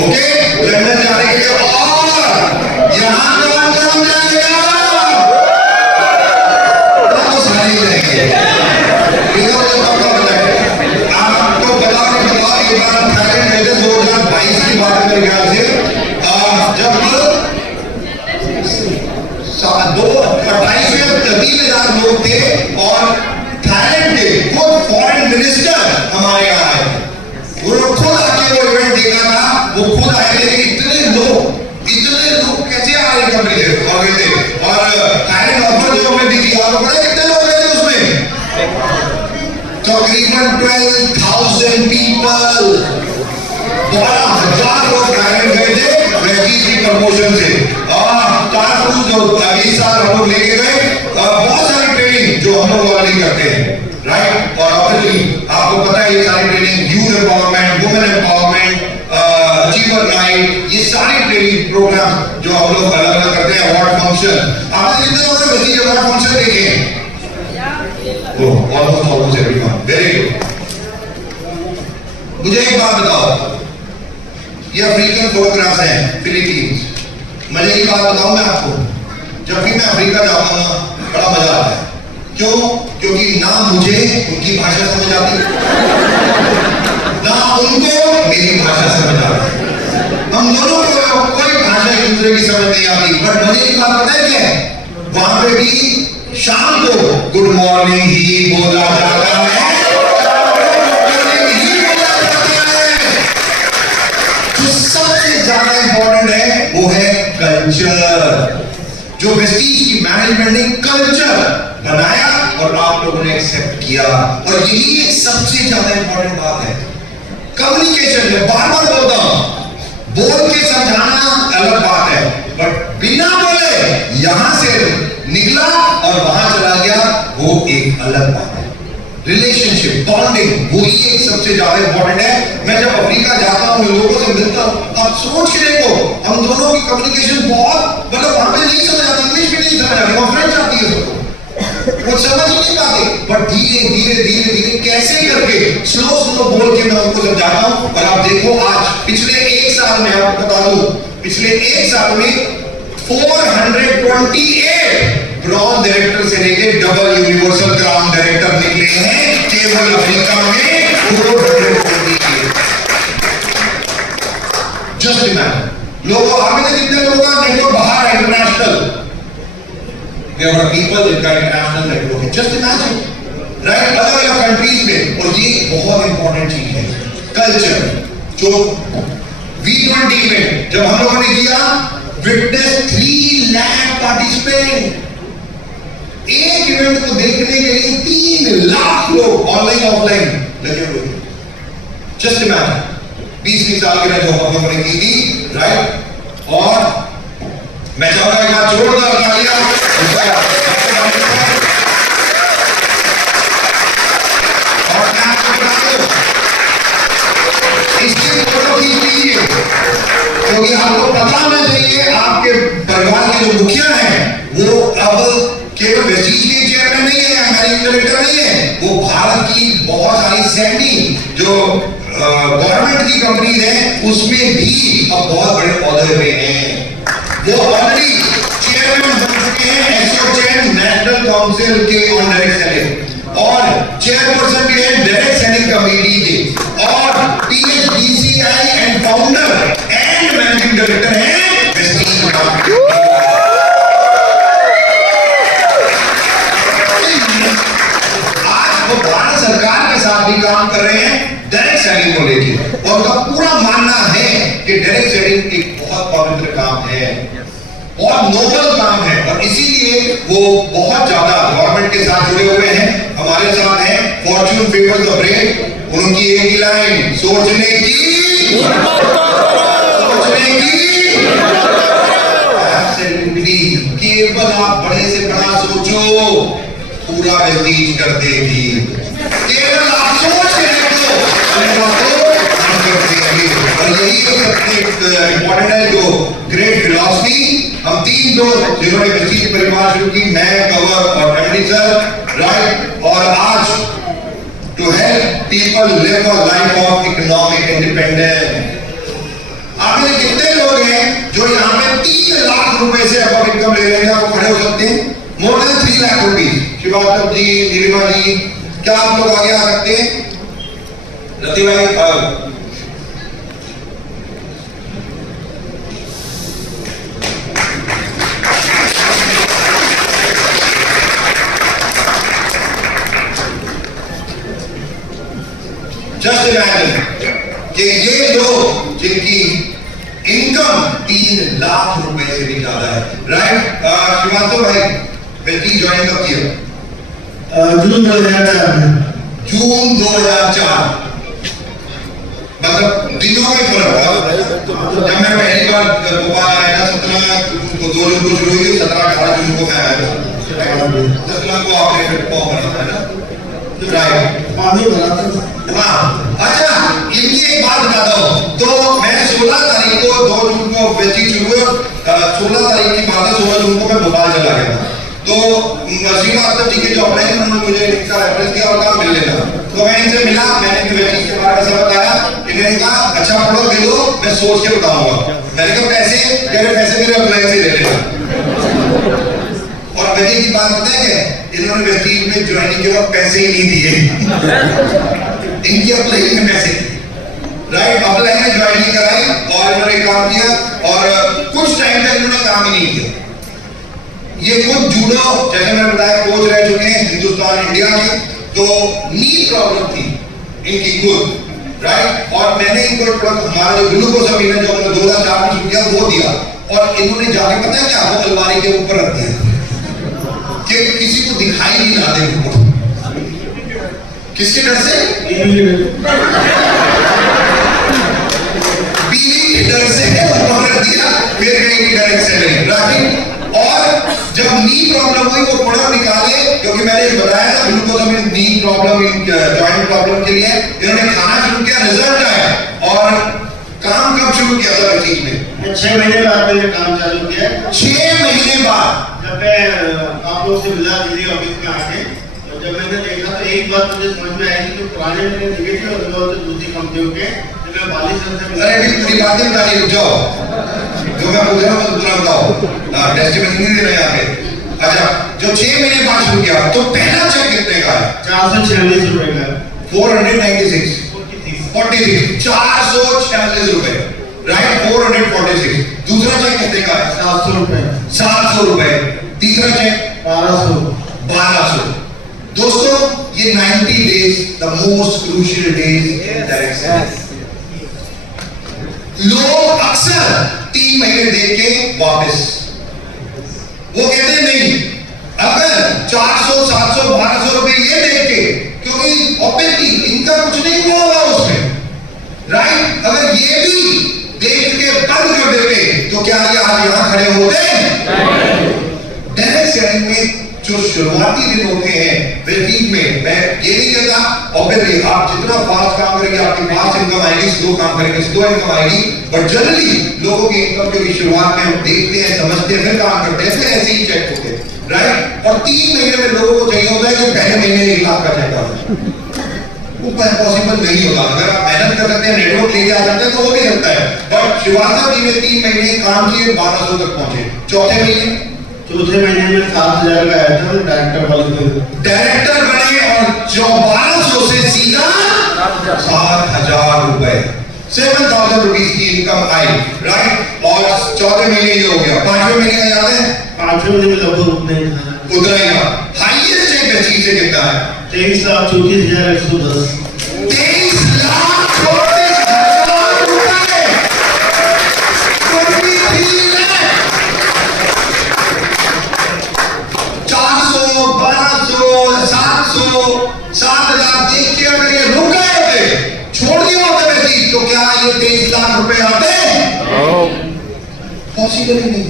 ओके, लंदन जाने के लिए। और यहाँ कौन कौन जाएगा? तो सारी रहेंगे। आपको बताओ एक बार हम थाईलैंड गए थे 2022 की बात है मेरे ख्याल से, जब 28,000 लोग थे और थाईलैंड के खुद फॉरेन मिनिस्टर हमारे यहाँ आए, वो लोग खुद आके वो इवेंट देखा था, वो खुद आए थे। इतने लोग कैसे आ रहे कंट्री से और गए थे, और थाईलैंड ऑफर जो हमें दी थी, आपको पता है कितने लोग गए थे उसमें? तकरीबन 12,000 पीपल, 12,000 लोग थाईलैंड गए थे वेस्टीज की प्रमोशन से। स्टार क्रूज जो अगले साल हम लोग लेके गए, बहुत सारी ट्रेनिंग जो हम लोग ऑलरेडी करते हैं, राइट। और ऑब्वियसली आपको पता है ये सारी training youth empowerment, women empowerment, achiever night, ये सारी ट्रेनिंग प्रोग्राम जो हम लोग अलग अलग करते हैं। अवार्ड फंक्शन, आपने कितने लोगों ने वेस्टीज अवार्ड फंक्शन देखे हैं? Almost everyone, very good. मुझे एक बात बताओ, ये अफ्रीकन फोटोग्राफ्स हैं, फिलीपींस। मजे की बात बताऊं मैं आपको, जब भी मैं अफ्रीका जाता हूं ना, बड़ा मजा आता है। क्यों? क्योंकि ना मुझे उनकी भाषा समझ आती, ना उनको मेरी भाषा समझ आती। हम दोनों को कोई भाषा एक दूसरे की समझ नहीं आती, बट मजे की बात पता है क्या है? वहां पे भी शाम को गुड मॉर्निंग ही बोला जाता है। जो सबसे ज्यादा इंपॉर्टेंट है वो है कल्चर, जो वेस्टीज की मैनेजमेंट ने कल्चर बनाया और आप लोगों ने एक्सेप्ट किया। और यही एक सबसे ज्यादा इंपॉर्टेंट बात है कम्युनिकेशन में। बार बार बोलता हूं, बोल के समझाना अलग बात है, बट बिना बोले यहां से निकला और वहां चला गया, वो एक अलग बात है। रिलेशनशिप, बॉन्डिंग, वो ही एक सबसे ज्यादा इंपॉर्टेंट है। मैं जब अफ्रीका जाता हूँ, लोगों से मिलता हूँ, अब सोच के देखो, हम दोनों की कम्युनिकेशन बहुत, मतलब वहां पे नहीं समझ आती, इंग्लिश भी नहीं समझ आती, वहां फ्रेंच आती है सबको, वो समझ ही नहीं पाते, बट धीरे धीरे धीरे धीरे कैसे करके स्लो बोल के मैं उनको समझाता हूँ। और आप देखो, आज पिछले 1 साल में, आपको बता दूं, पिछले 1 साल में 428 ब्रॉन्ज डायरेक्टर से लेके डबल यूनिवर्सल क्राउन डायरेक्टर निकले हैं केवल अफ्रीका में। 428 जस्ट इमेजिन। लोगों हमें से कितने लोगों का नेटवर्क बाहर है, इंटरनेशनल, there are people जिनका इंटरनेशनल नेटवर्क है, जस्ट इमेजिन, राइट, अलग अलग कंट्रीज में। और ये बहुत इंपॉर्टेंट चीज है कल्चर, जो V20 में जब हम लोगों ने किया, विटनेस 3 लाख पार्टिसिपेंट, एक इवेंट को देखने के लिए 3 लाख लोग ऑनलाइन ऑफलाइन लगे हुए थे। जस्ट इमेजिन, 20 साल के जो हम लोगों ने की थी, राइट। और मैं चाहूंगा एक बार जोरदार तालियां और इसकी फोटो खींच लीजिए, क्योंकि आपको पता होना चाहिए आपके परिवार के जो मुखिया हैं वो अब केवल वेस्टीज के चेयरमैन नहीं है, मैनेजिंग डायरेक्टर नहीं है, वो भारत की बहुत सारी सैंडी जो गवर्नमेंट की कंपनीज हैं उसमें भी अब बहुत बड़े पौधे पे हैं। वो ऑलरेडी चेयरमैन बन चुके हैं एसोचैन नेशनल काउंसिल के ऑन डायरेक्ट सेलिंग, और चेयरपर्सन भी है डायरेक्ट सेलिंग कमेटी के, और PHDCI and founder and managing director हैं वेस्टीज का। आज वो भारत सरकार के साथ भी काम कर रहे हैं डायरेक्ट सेलिंग को लेके, और उनका पूरा मानना है कि डायरेक्ट सेलिंग एक बहुत पवित्र काम है, बहुत नोबल काम है, और इसीलिए वो बहुत ज्यादा गवर्नमेंट के साथ जुड़े हुए हैं। हमारे साथ हैं फॉर्च्यून फेवर्स द ब्रेव, उनकी एक ही लाइन, सोचने की एब्सोल्युटली, कि केवल आप बड़े से बड़ा सोचो, पूरा वेस्टीज कर देगी। केवल आप सोच रहे हो हम कर देंगे। और यही सबसे इम्पोर्टेंट है, जो ग्रेट फिलॉसफी हम तीन दोस्त जिन्होंने वेस्टीज परिवार शुरू की, मैं, कवर और एमडी सर, राइट। और आज to help people live a life of economic independence. आप में कितने लोग हैं जो यहाँ पे 3 लाख रुपए से अब इनकम ले रहे हैं? आप खड़े हो सकते हैं? More than 3 lakh rupees. Shivatma ji, Nilima ji, क्या आप लोग आगे आ सकते हैं? रति भाई, जस्ट इमेजिन कि ये लोग जिनकी इनकम 3 लाख रुपए से भी ज्यादा है, राइट। श्रीवास्तव भाई, वेस्टीज ज्वाइन कब किया? जून 2004 में। जून 2004। मतलब दिनों में फर्क था। जब मैं पहली बार भोपाल आया था 17 को 2 जून को शुरू हुई, 17-18 जून को मैं आया था। 17 को आपने फिर फॉर्म भरा था ना, राइट? हाँ, अच्छा, इनकी एक बात बताता हूँ। तो मैं 16 तारीख को 2 जून को वेस्टीज शुरू हुई, 16 तारीख की बात है, 16 जून को मैं भोपाल चला गया था। तो श्रीवास्तव जी के जो अपने उन्होंने मुझे इनका रेफरेंस दिया और कहा मिल लेना। तो मैं इनसे मिला, मैंने इनके वेस्टीज के बारे में सब बताया। इन्होंने कहा अच्छा पढ़ो, दे दो, मैं सोच के बताऊंगा। मैंने कहा पैसे? कह रहे पैसे मेरे अप्लाई से ले लेना। और मजे की बात बताया क्या, इन्होंने वेस्टीज में ज्वाइनिंग के वक्त पैसे ही नहीं दिए। इनकी अप्लाई में पैसे, राइट। अप्लाई में ज्वाइनिंग कराई और इन्होंने काम किया और कुछ टाइम तक इन्होंने काम ही नहीं किया। ये खुद जूडो, जैसे मैंने बताया, कोच रह चुके हैं हिंदुस्तान इंडिया के। तो नी प्रॉब्लम थी इनकी खुद, राइट। और मैंने इनको हमारा जो ग्लूकोज अमीन है जो हमने 2004 में शुरू किया वो दिया, और इन्होंने जाके पता है क्या, वो अलमारी के ऊपर रख दिया कि किसी को दिखाई नहीं ना दे उनको। किसके डर से? बीवी के डर से ऊपर रख दिया, फिर कहीं डायरेक्ट से नहीं, राइट। और जब नी प्रॉब्लम हुई वो प्रोडक्ट निकाले, क्योंकि मैंने बताया था ग्लूकोज में नी प्रॉब्लम, जॉइंट प्रॉब्लम के लिए इन्होंने खाना शुरू किया, रिजल्ट आया। और काम कब शुरू किया था वेस्टीज में? 6 महीने बाद मैंने काम चालू किया। 6 महीने बाद जब मैं आप लोग से मिला दिल्ली ऑफिस में आके, तो जब मैंने देखा तो एक बात मुझे समझ में आई कि पुराने मैंने देखे थे और दूसरी कंपनियों के, तो मैं 42 साल से। अरे अभी पूरी बातें बतानी, रुक जाओ, जो मैं पूछ रहा हूँ पूरा बताओ। टेस्टिमनी नहीं दे रहे यहाँ पे। अच्छा, जो 6 महीने बाद शुरू किया, तो पहला चेक कितने का है? 446 रुपए का। 496 46 446 रुपए, राइट। 446। दूसरा चेक कितने का है? 700 रुपए। 700 रुपए। तीसरा चेक 1200। दोस्तों, ये 90 days, the most crucial days in direction. लोग अक्सर 3 महीने देख के वापस, वो कहते हैं नहीं, अगर 400 700 1200 रुपए ये देख के, क्योंकि ऑब्वियसली इनका कुछ नहीं हुआ होगा उसमें, राइट। अगर ये भी देख के बंद कर देते तो क्या ये आज यहां खड़े होते? डायरेक्ट सेलिंग में जो शुरुआती दिन होते हैं वेस्टीज में, मैं ये नहीं कहता ऑब्वियसली आप जितना फास्ट काम करेंगे आपकी फास्ट इनकम आएगी, स्लो काम करेंगे स्लो इनकम आएगी। बट जनरली लोगों की इनकम की शुरुआत में हम देखते हैं, समझते हैं, फिर काम करते हैं, फिर ऐसे ही चेक होते हैं, राइट। और 3 महीने में लोगों को चाहिए होता है कि पहले महीने 1 लाख का चेक आता, वो पॉसिबल नहीं होता। अगर आप मेहनत कर सकते हैं, नेटवर्क लेके आ सकते हैं तो वो भी सकता है। बट श्रीवास्तव जी ने 3 महीने काम किए, 1200 तक पहुंचे। चौथे महीने में 7000 का आया था, डायरेक्टर बने और 1200 से सीधा 7000 रुपए, 7000 रुपीज की इनकम आई, राइट। और चौथे महीने ये हो गया। 5वें महीने का याद है? 5वें महीने में लगभग उतना ही था। उतना ही था। हाईएस्ट चेक वेस्टीज से कितना है? 23,34,110। 23,34,110 रुपए। 23 लाख। 400 1200 700 7,000 देख के अगर ये रुक गए होते, छोड़ दिया होता वेस्टीज, तो क्या ये 23 लाख रुपए आते? पॉसिबल ही नहीं।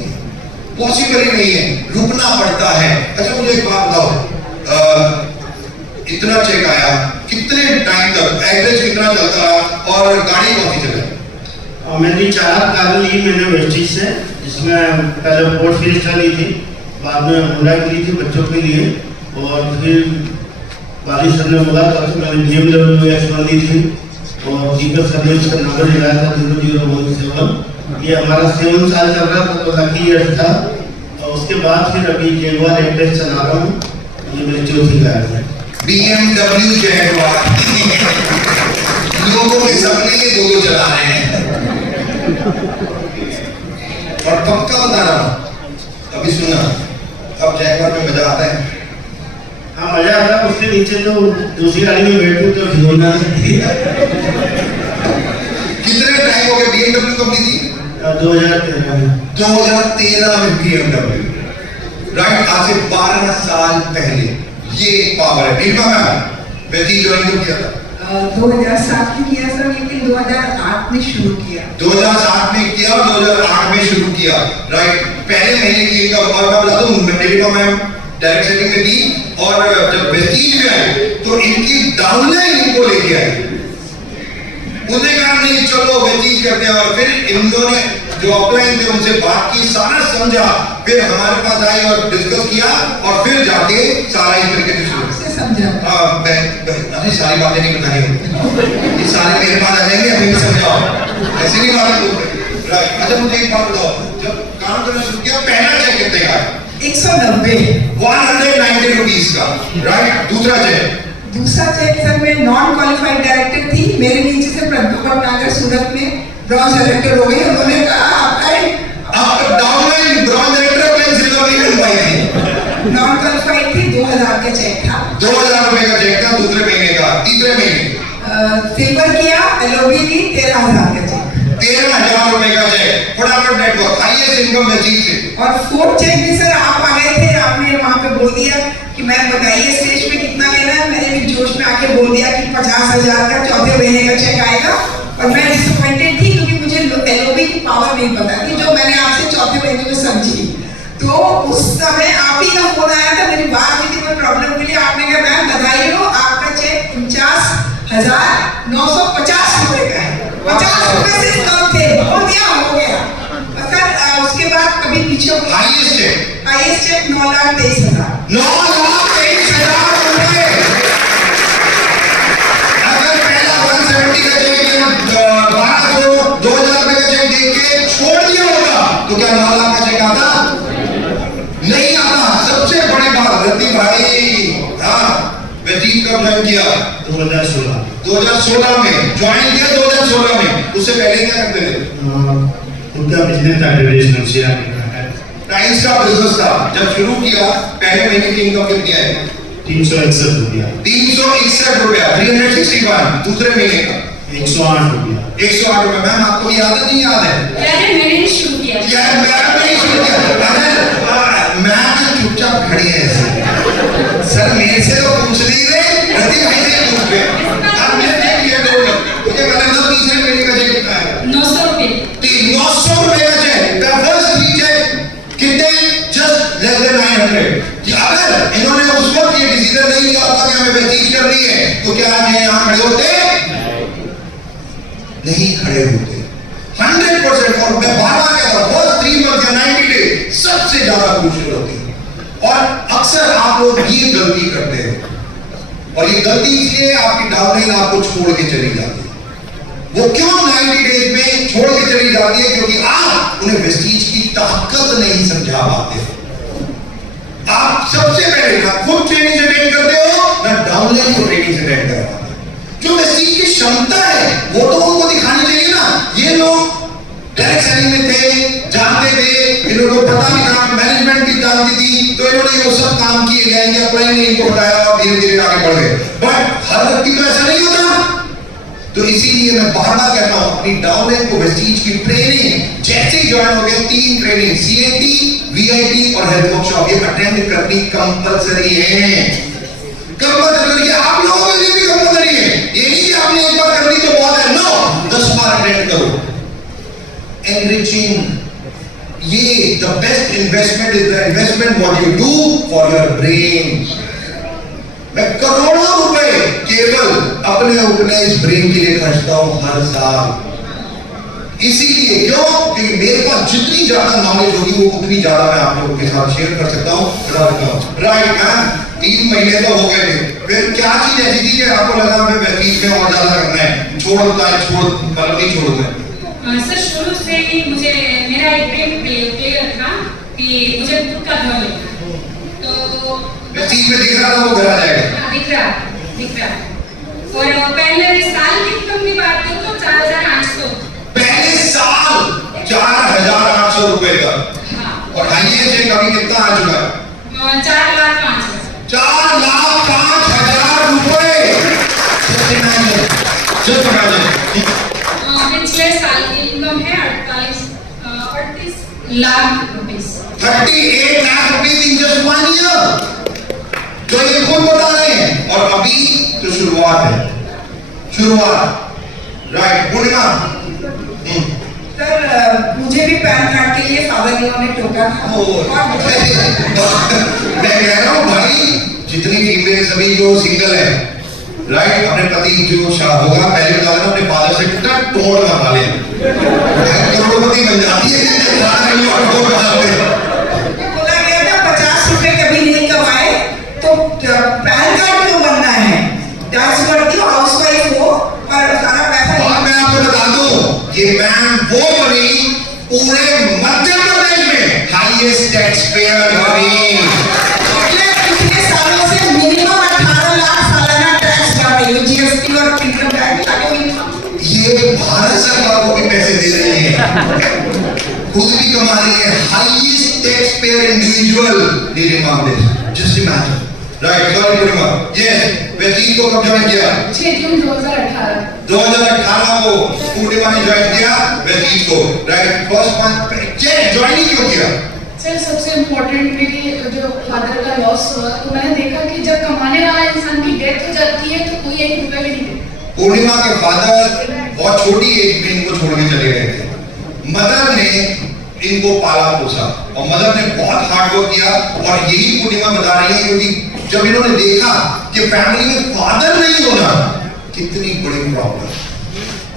पॉसिबल ही नहीं है, रुकना पड़ता है। अच्छा मुझे एक बात बताओ, इतना चेक आया, कितने टाइम तक एवरेज कितना चलता रहा और गाड़ी कौन सी चला? मैंने 4 कार ली मैंने वेस्टीज से, जिसमें पहले फोर्ड फिएस्टा ली थी, बाद में होंडा की ली थी बच्चों के लिए, और फिर वाली सर ने बोला तब तो मैंने BMW X1 ली थी, और दीपक सर ने उसका नंबर दिलाया था 0017। ये हमारा 7 साल चल रहा था, तो लकी ईयर था। और उसके बाद फिर अभी जैगुआर एवरेज चला रहा हूँ, ये मेरी चौथी कार है। BMW जैगुआर, लोगों के सपने ये दो चला रहे हैं। और पक्का बता रहा हूँ, अभी सुना, अब जैगुआर में मजा आता है। हाँ मजा आता है, उसके नीचे तो दूसरी गाड़ी में बैठूं तो खिलौना कितने टाइम हो गए BMW कब ली थी? 2013 में। 2013 में BMW, राइट, आज से 12 साल पहले। ये पावर है। नीलिमा मैम, व्यतीत ज्वाइन कब किया था? 2007 में किया सर, लेकिन 2008 में शुरू किया। 2007 में किया और 2008 में शुरू किया, राइट। पहले महीने की इनका और मैं बता दूं, नीलिमा मैम डायरेक्ट सेलिंग में थी, और जब व्यतीत में आए तो इनकी डाउनलाइन इनको लेके आए। उन्होंने कहा नहीं चलो व्यतीत करते हैं, और फिर इन्होंने जो ऑफलाइन थे उनसे बात की, सारा समझा, फिर हमारे पास आई और डिस्कस किया, और फिर जाके सारा इस तरीके से आपसे समझा। अरे सारी बातें नहीं बतानी होती, ये सारे मेरे पास आ जाएंगे, अभी भी समझाओ, ऐसे नहीं बातें बोलते। अच्छा मुझे एक बात बताओ, जब काम करना शुरू किया पहला चेक कितने का? 190 190 रुपीस का, राइट। दूसरा चेक सर, मैं नॉन क्वालिफाइड डायरेक्टर थी, मेरे नीचे से प्रद्युमन नागर सूरत में ब्रॉन्ज डायरेक्टर हो गए। उन्होंने कहा आप downline bronze director plane silver नहीं बन पाई थी, नॉन क्वालिफाइड थी। 2000 का चेक था, 2000 रुपए का चेक था दूसरे महीने का। तीसरे महीने सिल्वर किया, एलओबी की 13000 का चेक, 13000 रुपए का चेक, फटाफट नेटवर्क, हाईएस्ट इनकम व्यतीत से। और फोर्थ चेक भी सर आप आ गए थे, आपने वहां पे बोल दिया कि मैं बताइए स्टेज पे कितना लेना है। मैंने भी जोश में आके बोल दिया कि 50,000 का चौथे महीने का चेक आएगा, और मैं डिसअपॉइंटेड थी क्योंकि मुझे एलओबी की पावर नहीं पता थी, जो मैंने आपसे चौथे महीने में समझी। तो उस समय आप ही का फोन आया था, मेरी बात हुई थी कोई प्रॉब्लम के लिए, आपने कहा मैम बधाई हो, आपका चेक 49,950 रुपए का है। 50 रुपए से कम थे, हो गया। सर उसके बाद कभी पीछे हाईएस्ट चेक 9,23,000 9,23,000 रुपए। अगर पहला 170 का चेक 1200 2000 रुपए का चेक देख के छोड़ दिया होगा तो क्या 9 लाख का चेक आता? नहीं आता। सबसे बड़ी बात रति भाई, हाँ व्यतीत कब ज्वाइन किया? 2016 में ज्वाइन किया, 2016 में। उससे पहले क्या करते थे? उनका बिजनेस था ट्रेडिशनल टाइल्स का बिजनेस था। जब शुरू किया पहले महीने की इनकम कितनी आई? 361 रुपया। 361 रुपया, 361। दूसरे महीने का 108 रुपया। 108 रुपया। मैम आपको याद है नहीं याद है? मैंने नहीं शुरू किया। यार मैम नहीं शुरू किया। मैम चुपचाप खड़ी है ऐसे। सर मेरे से तो पूछ नहीं रहे, रति भाई से पूछ रहे। आपने देख लिया मुझे पता था तीसरे महीने का चेक कितना है? 900 रुपए। 900 रुपए का चेक। फर्स्ट 3 चेक कितने? Just less than 900। अगर इन्होंने उस वक्त ये डिसीजन नहीं लिया होता कि हमें व्यतीत करनी है, तो क्या आज यहाँ खड़े होते? नहीं खड़े होते। 100%। और मैं बार-बार कहता हूं, फर्स्ट 3 मंथ या 90 डे सबसे ज्यादा क्रूशियल होती है, और अक्सर आप लोग ये गलती करते हैं, और ये गलती इसलिए आपकी डाउनलाइन आपको छोड़ के चली जाती है। वो क्यों 90 डेज में छोड़ के चली जाती है? क्योंकि आप उन्हें वेस्टीज की ताकत नहीं समझा पाते। आप सबसे पहले ना खुद ट्रेनिंग अटेंड करते हो, ना डाउनलाइन को ट्रेनिंग अटेंड करवाते हो। जो वेस्टीज की क्षमता है वो तो उनको दिखानी चाहिए ना। ये लोग डायरेक्ट सेलिंग में थे, जानते थे, इनको पता भी था, मैनेजमेंट भी जानती थी, तो इन्होंने वो सब काम किए गए, इनके अपलाइन ने इनको बताया और धीरे धीरे आगे बढ़ गए। बट हर व्यक्ति को ऐसा नहीं होता। तो इसीलिए मैं बार-बार कहता हूं, अपनी डाउनलाइन को वेस्टीज की ट्रेनिंग जैसे ही ज्वाइन हो गए, 3 ट्रेनिंग CNT, VIP और हेल्थ वर्कशॉप ये अटेंड करनी कंपलसरी है। कंपलसरी है, आप लोगों के लिए भी कंपलसरी है। ये नहीं कि आपने एक बार कर ली तो बहुत है, नो, 10 बार अटेंड करो। एनरिचिंग ये the best investment is the investment what you do for your brain. मैं करोड़ों रुपए केवल अपने इस ब्रेन के लिए खर्चता हूं हर साल। इसीलिए क्यों? क्योंकि मेरे पास जितनी ज्यादा नॉलेज होगी वो उतनी ज्यादा मैं आप लोगों के साथ शेयर कर सकता हूँ। राइट मैम, 3 महीने तो हो गए थे, फिर क्या चीज ऐसी थी कि आपको लगा मैं वेस्टीज में और ज्यादा करना है, मतलब नहीं छोड़ूंगा? सर शुरू से ही मुझे मेरा एक ड्रीम क्लियर था कि मुझे खुद का घर लेना, तो वेस्टीज में दिख रहा था वो घर आ जाएगा। दिख रहा। और पहले साल की इनकम की बात करूँ तो 4,800। पहले साल 4,800 रुपए का। हाँ। और हाईएस्ट कभी कितना आ चुका है? 4,05,000। 4,05,000 रुपए। पिछले साल की इनकम है 38 lakh rupees. 38 lakh rupees in just 1 year. तो ये खुद बता रहे हैं, और अभी तो शुरुआत है, राइट। पूर्णिमा, सर मुझे भी पैन कार्ड के लिए फादर इन लॉ ने टोका था। मैं कह रहा हूँ भाई, जितनी फीमेल सभी जो सिंगल है, राइट, अपने पति जो शादी होगा पहले बता देना अपने फादर से टोड़ मरवा ले, करोड़पति बन जाती है। बोला गया था 50 रुपए कभी नहीं कमाए तो पैन कार्ड क्यों बनना है? डांस करती हो, हाउसवाइफ हो, और सारा पैसा। और मैं आपको बता दूं, ये मैम वो बनी पूरे मध्य प्रदेश में हाईएस्ट टैक्स पेयर बनी। पिछले सालों से मिनिमम 18 लाख सालाना टैक्स भर रही हो, जीएसटी और इनकम टैक्स लगे हुए। ये भारत सरकार को भी पैसे दे रही है, खुद भी कमा रही है। Highest tax payer individual during मामले, जस्ट इमेजिन, राइट। सॉरी पूर्णिमा, यस, वेस्टीज को कब ज्वाइन किया? 6 जून 2018। 2018 को पूर्णिमा ने ज्वाइन किया वेस्टीज को, राइट। फर्स्ट मंथ ज्वाइन क्यों किया? सर सबसे इम्पोर्टेंट मेरी जो फादर का लॉस हुआ, तो मैंने देखा कि जब कमाने वाला इंसान की डेथ हो जाती है तो कोई 1 रुपया भी नहीं देता। पूर्णिमा के फादर बहुत छोटी एज में इनको छोड़ के चले गए थे। मदर ने इनको पाला पोसा और मदर ने बहुत हार्ड वर्क किया, और यही पूर्णिमा बता रही है, क्योंकि जब इन्होंने देखा कि फैमिली में फादर नहीं होना कितनी बड़ी प्रॉब्लम,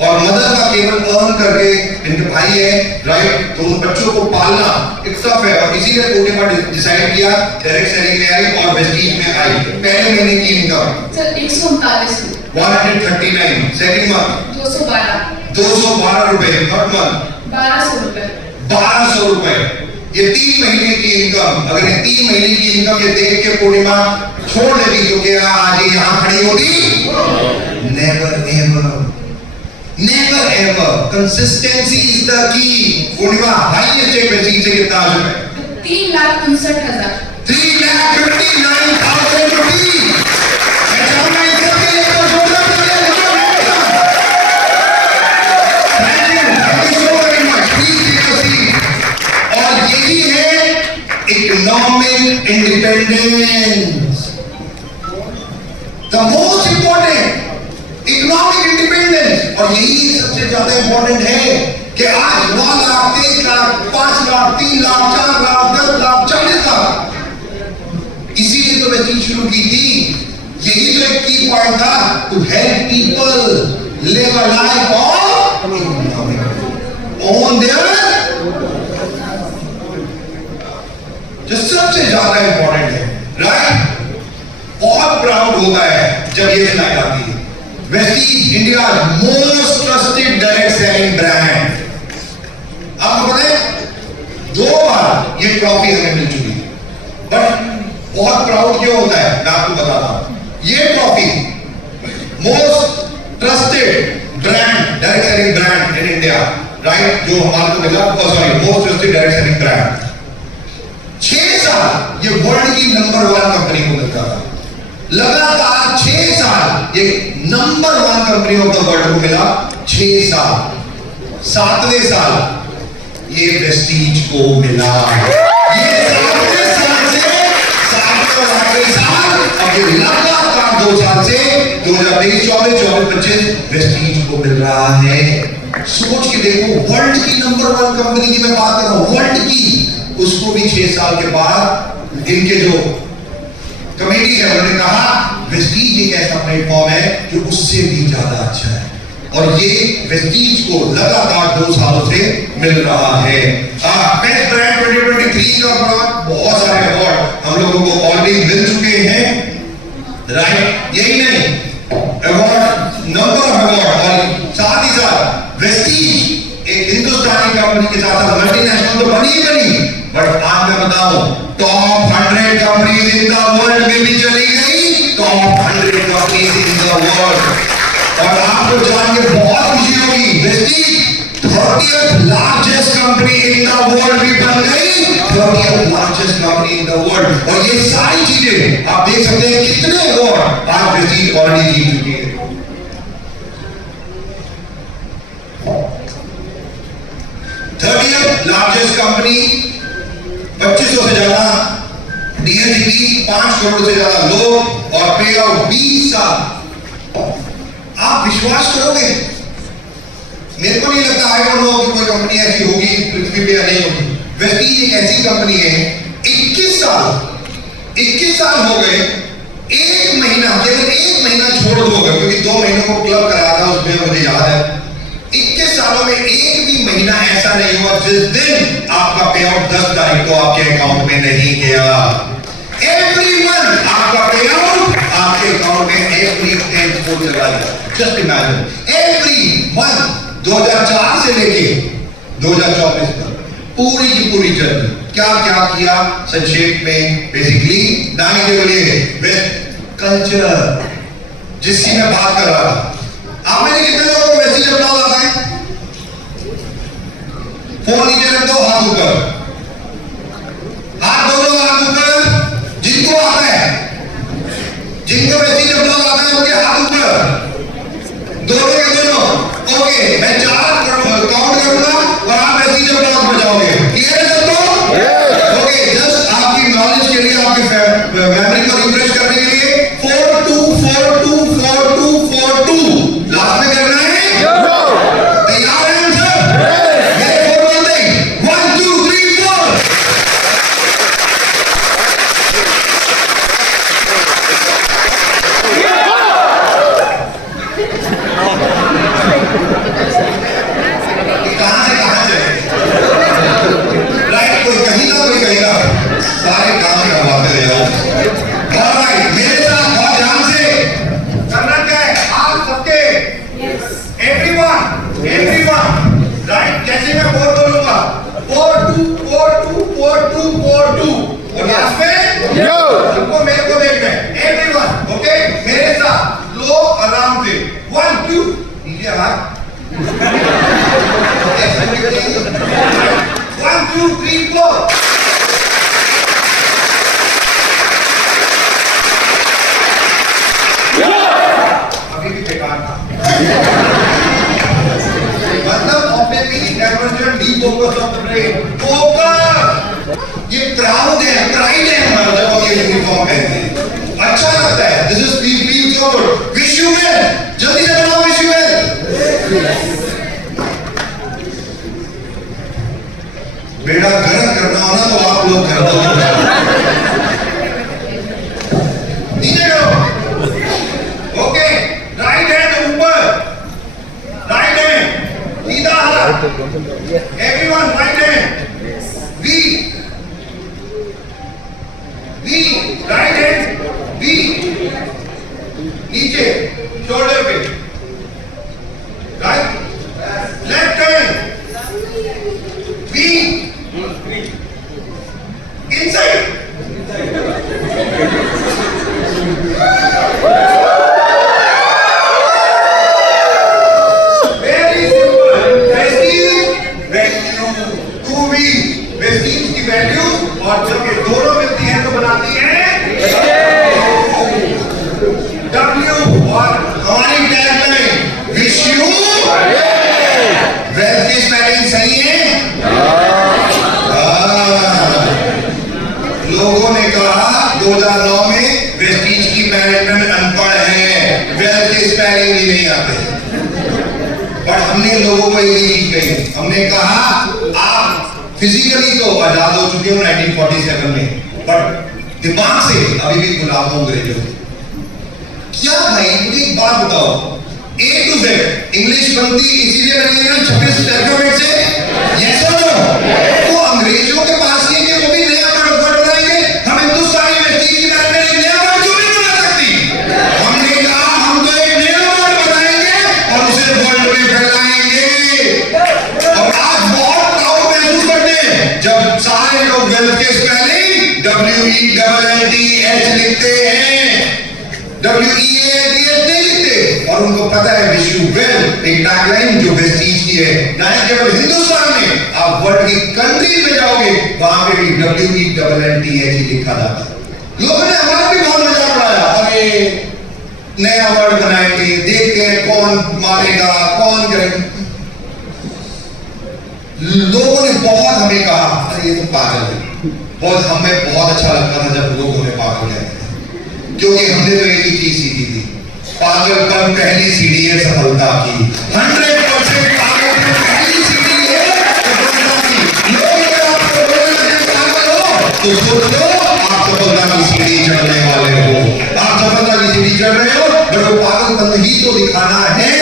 और मदर का केवल अर्न करके, इनके भाई है, राइट, तो उन बच्चों को पालना एक टफ है, और इसीलिए पूर्णिमा डिसाइड किया डायरेक्ट सेलिंग में आई और वेस्टीज में आई। पहले महीने की इनकम सर 139, 139, सेकंड मंथ 212 रुपए, थर्ड मंथ 1200 रुपए। 1200 रुपए। ये 3 महीने की इनकम, अगर ये 3 महीने की इनकम ये देख के पूर्णिमा छोड़ देती तो क्या आज ये यहाँ खड़ी होती? Never ever. Consistency is the key. Purnima highest एक वेस्टीज से कितना आ चुका है? 3,59,000। 3,59,000 rupees. Economic independence, the most important economic independence, और यही सबसे ज्यादा इंपॉर्टेंट है कि आज 9 लाख, 23 लाख, 5 लाख, 3 लाख, 4 लाख, 10 लाख, 40 लाख। इसीलिए तो मैं चीज शुरू की थी, यही तो एक की पॉइंट था, to help people live a life of own their, जो सबसे ज्यादा इंपॉर्टेंट है, राइट। बहुत प्राउड होता है जब ये स्लाइड आती है। Vestige India most trusted direct selling brand. आपको पता है 2 बार ये ट्रॉफी हमें मिल चुकी है, बट बहुत प्राउड क्यों होता है मैं आपको बताता हूं। ये trophy most trusted brand direct selling brand in India, right, जो हमारे को मिला, sorry, most trusted direct selling brand. 6 साल ये वर्ल्ड की नंबर 1 कंपनी को मिलता था, लगातार 6 साल ये number 1 company of the world को मिला। 6 साल, 7वें साल ये वेस्टीज को मिला। ये 7वें और आखिरी साल अब ये लगातार 2 साल से 2023, 24, 25 वेस्टीज को मिल रहा है। सोच के देखो, वर्ल्ड की नंबर 1 कंपनी की मैं बात कर रहा हूं, वर्ल्ड की, उसको भी 6 साल के बाद इनके जो कमेटी है उन्होंने कहा वेस्टीज एक ऐसा प्लेटफॉर्म है जो उससे भी ज्यादा अच्छा है, और ये वेस्टीज को लगातार 2 सालों से मिल रहा है। बेस्ट ब्रांड 2023 का बहुत सारे अवार्ड हम लोगों को ऑलरेडी मिल चुके हैं, राइट? यही नहीं, अवार्ड, नंबर ऑफ अवार्ड, और साथ ही साथ वेस्टीज एक हिंदुस्तानी कंपनी के साथ साथ मल्टीनेशनल तो बनी ही बनी, बट आज मैं बताऊं top 100 companies in the world में भी चली गई, top 100 companies in the world. और आपको जान के बहुत खुशी होगी, Vestige 30th largest company in the world भी बन गई, 30th largest company in the world. और ये सारी चीजें आप देख सकते हैं कितने अवार्ड आज वेस्टीज ऑलरेडी जीत चुकी है। 30th लार्जेस्ट कंपनी, 2500 से ज्यादा डीएनडीटी, 5 करोड़ से ज्यादा लोग, और पे आउट 20 साल। आप विश्वास करोगे? मेरे को नहीं लगता, आई डोंट नो कि कोई कंपनी ऐसी होगी पृथ्वी पे या नहीं होगी। वेस्टीज एक ऐसी कंपनी है, 21 साल हो गए, 1 महीना, केवल 1 महीना छोड़ दो, क्योंकि 2 महीनों को क्लब कराया था उसमें, मुझे याद है। 21 सालों में एक भी महीना ऐसा नहीं हुआ जिस दिन आपका पे आउट 10 तारीख को आपके अकाउंट में नहीं गया। एवरी मंथ आपका पे आउट आपके अकाउंट में एवरी 10th को चला गया। जस्ट इमेजिन, एवरी मंथ 2004 से लेके 2024 तक पूरी की पूरी जर्नी क्या क्या किया, संक्षेप में बेसिकली दाएं के बोलिए कल्चर, जिसकी मैं बात कर रहा था। आप में कितने लोगों को वैसी जब नाम आता है? फोन नीचे रख दो, हाथ ऊपर, हाथ दोनों हाथ ऊपर, जिनको आता है, जिनको वैसी जब नाम आता है उनके हाथ ऊपर, दोनों के दोनों। ओके, मैं 4 काउंट करूंगा और आप वैसी जब नाम बजाओगे। क्लियर है सबको? ओके, जस्ट आपकी नॉलेज के लिए, आपके मेमोरी को रिफ्रेश करने के लिए 4 2 4 2 4 2 4 2 लास्ट में करना है। तैयार हैं हम सब? मेरे 4 बोलते हैं, 1 2 3 4। कहां से राइट, कोई कहीं ना कोई कहेगा, सारे काम करवाते रहे हो। ऑलराइट, मेरे साथ बहुत ध्यान से करना क्या है, आप सबके एवरीवन राइट, जैसे मैं 4 बोलूंगा 4 2 4 2 4 2 4 2, और लास्ट में सबको मेरे को देखना है, एवरीवन। ओके, मेरे साथ लो आराम से 1 2 नीचे हाथ 1 2 3 4। अभी भी बेकार था, मतलब obviously diversion, defocus of the brain, focus. ये प्राउड है, प्राइड है हमारा जब हम ये यूनिफॉर्म पहनते हैं, अच्छा लगता है। This is we feel so good. Wish you well, जल्दी से बोलो विश यू वेल। बेड़ा गर्म करना हो ना तो आप लोग कर दो, नीचे करो। ओके, राइट हैंड ऊपर, राइट हैंड सीधा हाथ, everyone right hand, V right hand V, नीचे शोल्डर पे, right left hand V, inside. Very simple. Vestige value, 2V vestige की वैल्यू, और जब ये दोनों मिलती हैं तो बनाती है W, और हमारी टैगलाइन विश यू वेल की स्पेलिंग सही है। लोगों ने कहा 2009 में वेस्टीज की मैनेजमेंट अनपढ़ है, वेल्थ के स्पेलिंग भी नहीं आते। बट हमने लोगों को एक ही चीज कही, हमने कहा आप फिजिकली तो आजाद हो चुके हो 1947 में, बट दिमाग से अभी भी गुलाम हो अंग्रेजों। क्या भाई मुझे एक बात बताओ, A to Z इंग्लिश बनती इसीलिए बनी है ना 26 अल्फाबेट से, यस और नो? तो अंग्रेजों के पास ये कि वो भी नया वर्ड बनाएंगे, हम हिंदुस्तानी वेस्टीज की बात में एक नया वर्ड क्यों नहीं बना सकती? हमने कहा हम तो एक नया वर्ड बनाएंगे और उसे वर्ल्ड में फैलाएंगे। और आज बहुत प्राउड महसूस करते हैं जब सारे लोग वेल्थ के स्पेलिंग WELLTH लिखते हैं, WEALTH नहीं लिखते। और उनको पता है विश यू वेल एक टैगलाइन जो वेस्टीज की है, ना केवल हिंदुस्तान में, आप वर्ल्ड की कंट्रीज में जाओगे वहां पे भी WELLTH ही लिखा जाता है। लोगों ने हमारा भी बहुत मजाक उड़ाया, अरे नया वर्ड बनाएंगे, देखते हैं कौन मारेगा कौन करेगा। लोगों ने बहुत हमें कहा अरे ये तो पागल है, बहुत हमें बहुत अच्छा लगता था जब लोग हमें पागल कहते थे, क्योंकि हमने तो एक ही चीज सीखी थी, पागलपन पहली सीढ़ी है सफलता की। 100% पागलपन पहली सीढ़ी है सफलता की। लोग अगर आपको बोलने लगे पागल हो तो सोच लो आप सफलता की सीढ़ी चढ़ने वाले हो, आप सफलता की सीढ़ी चढ़ रहे हो, बट वो पागलपन ही तो दिखाना है।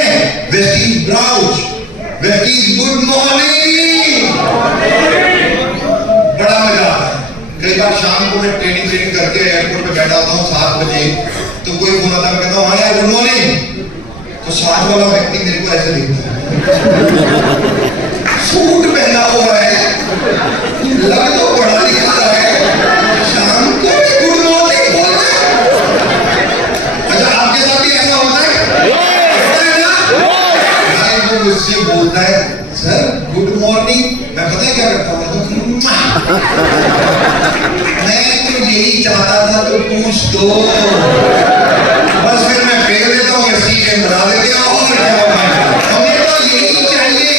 Vestige brochure, Vestige good morning, बड़ा मजा आता है। कई बार शाम को मैं ट्रेनिंग करके एयरपोर्ट पे बैठा होता हूँ 7 बजे, तो कोई फोन आता है, मैं कहता हूँ हाँ यार गुड मॉर्निंग, तो साथ वाला व्यक्ति मेरे को ऐसे दिखता है, सूट पहना हुआ है, लग तो पढ़ा लिखा रहा है, शाम को भी गुड मॉर्निंग बोल रहा है। अच्छा आपके साथ भी ऐसा होता है ना? वो मुझसे बोलता है सर गुड मॉर्निंग, मैं पता है क्या करता हूँ, मैं तो यही चाहता था तो पूछ दो, बस फिर मैं फेंक देता हूँ, सीधे बना देते हैं। और क्या हमें तो यही चाहिए,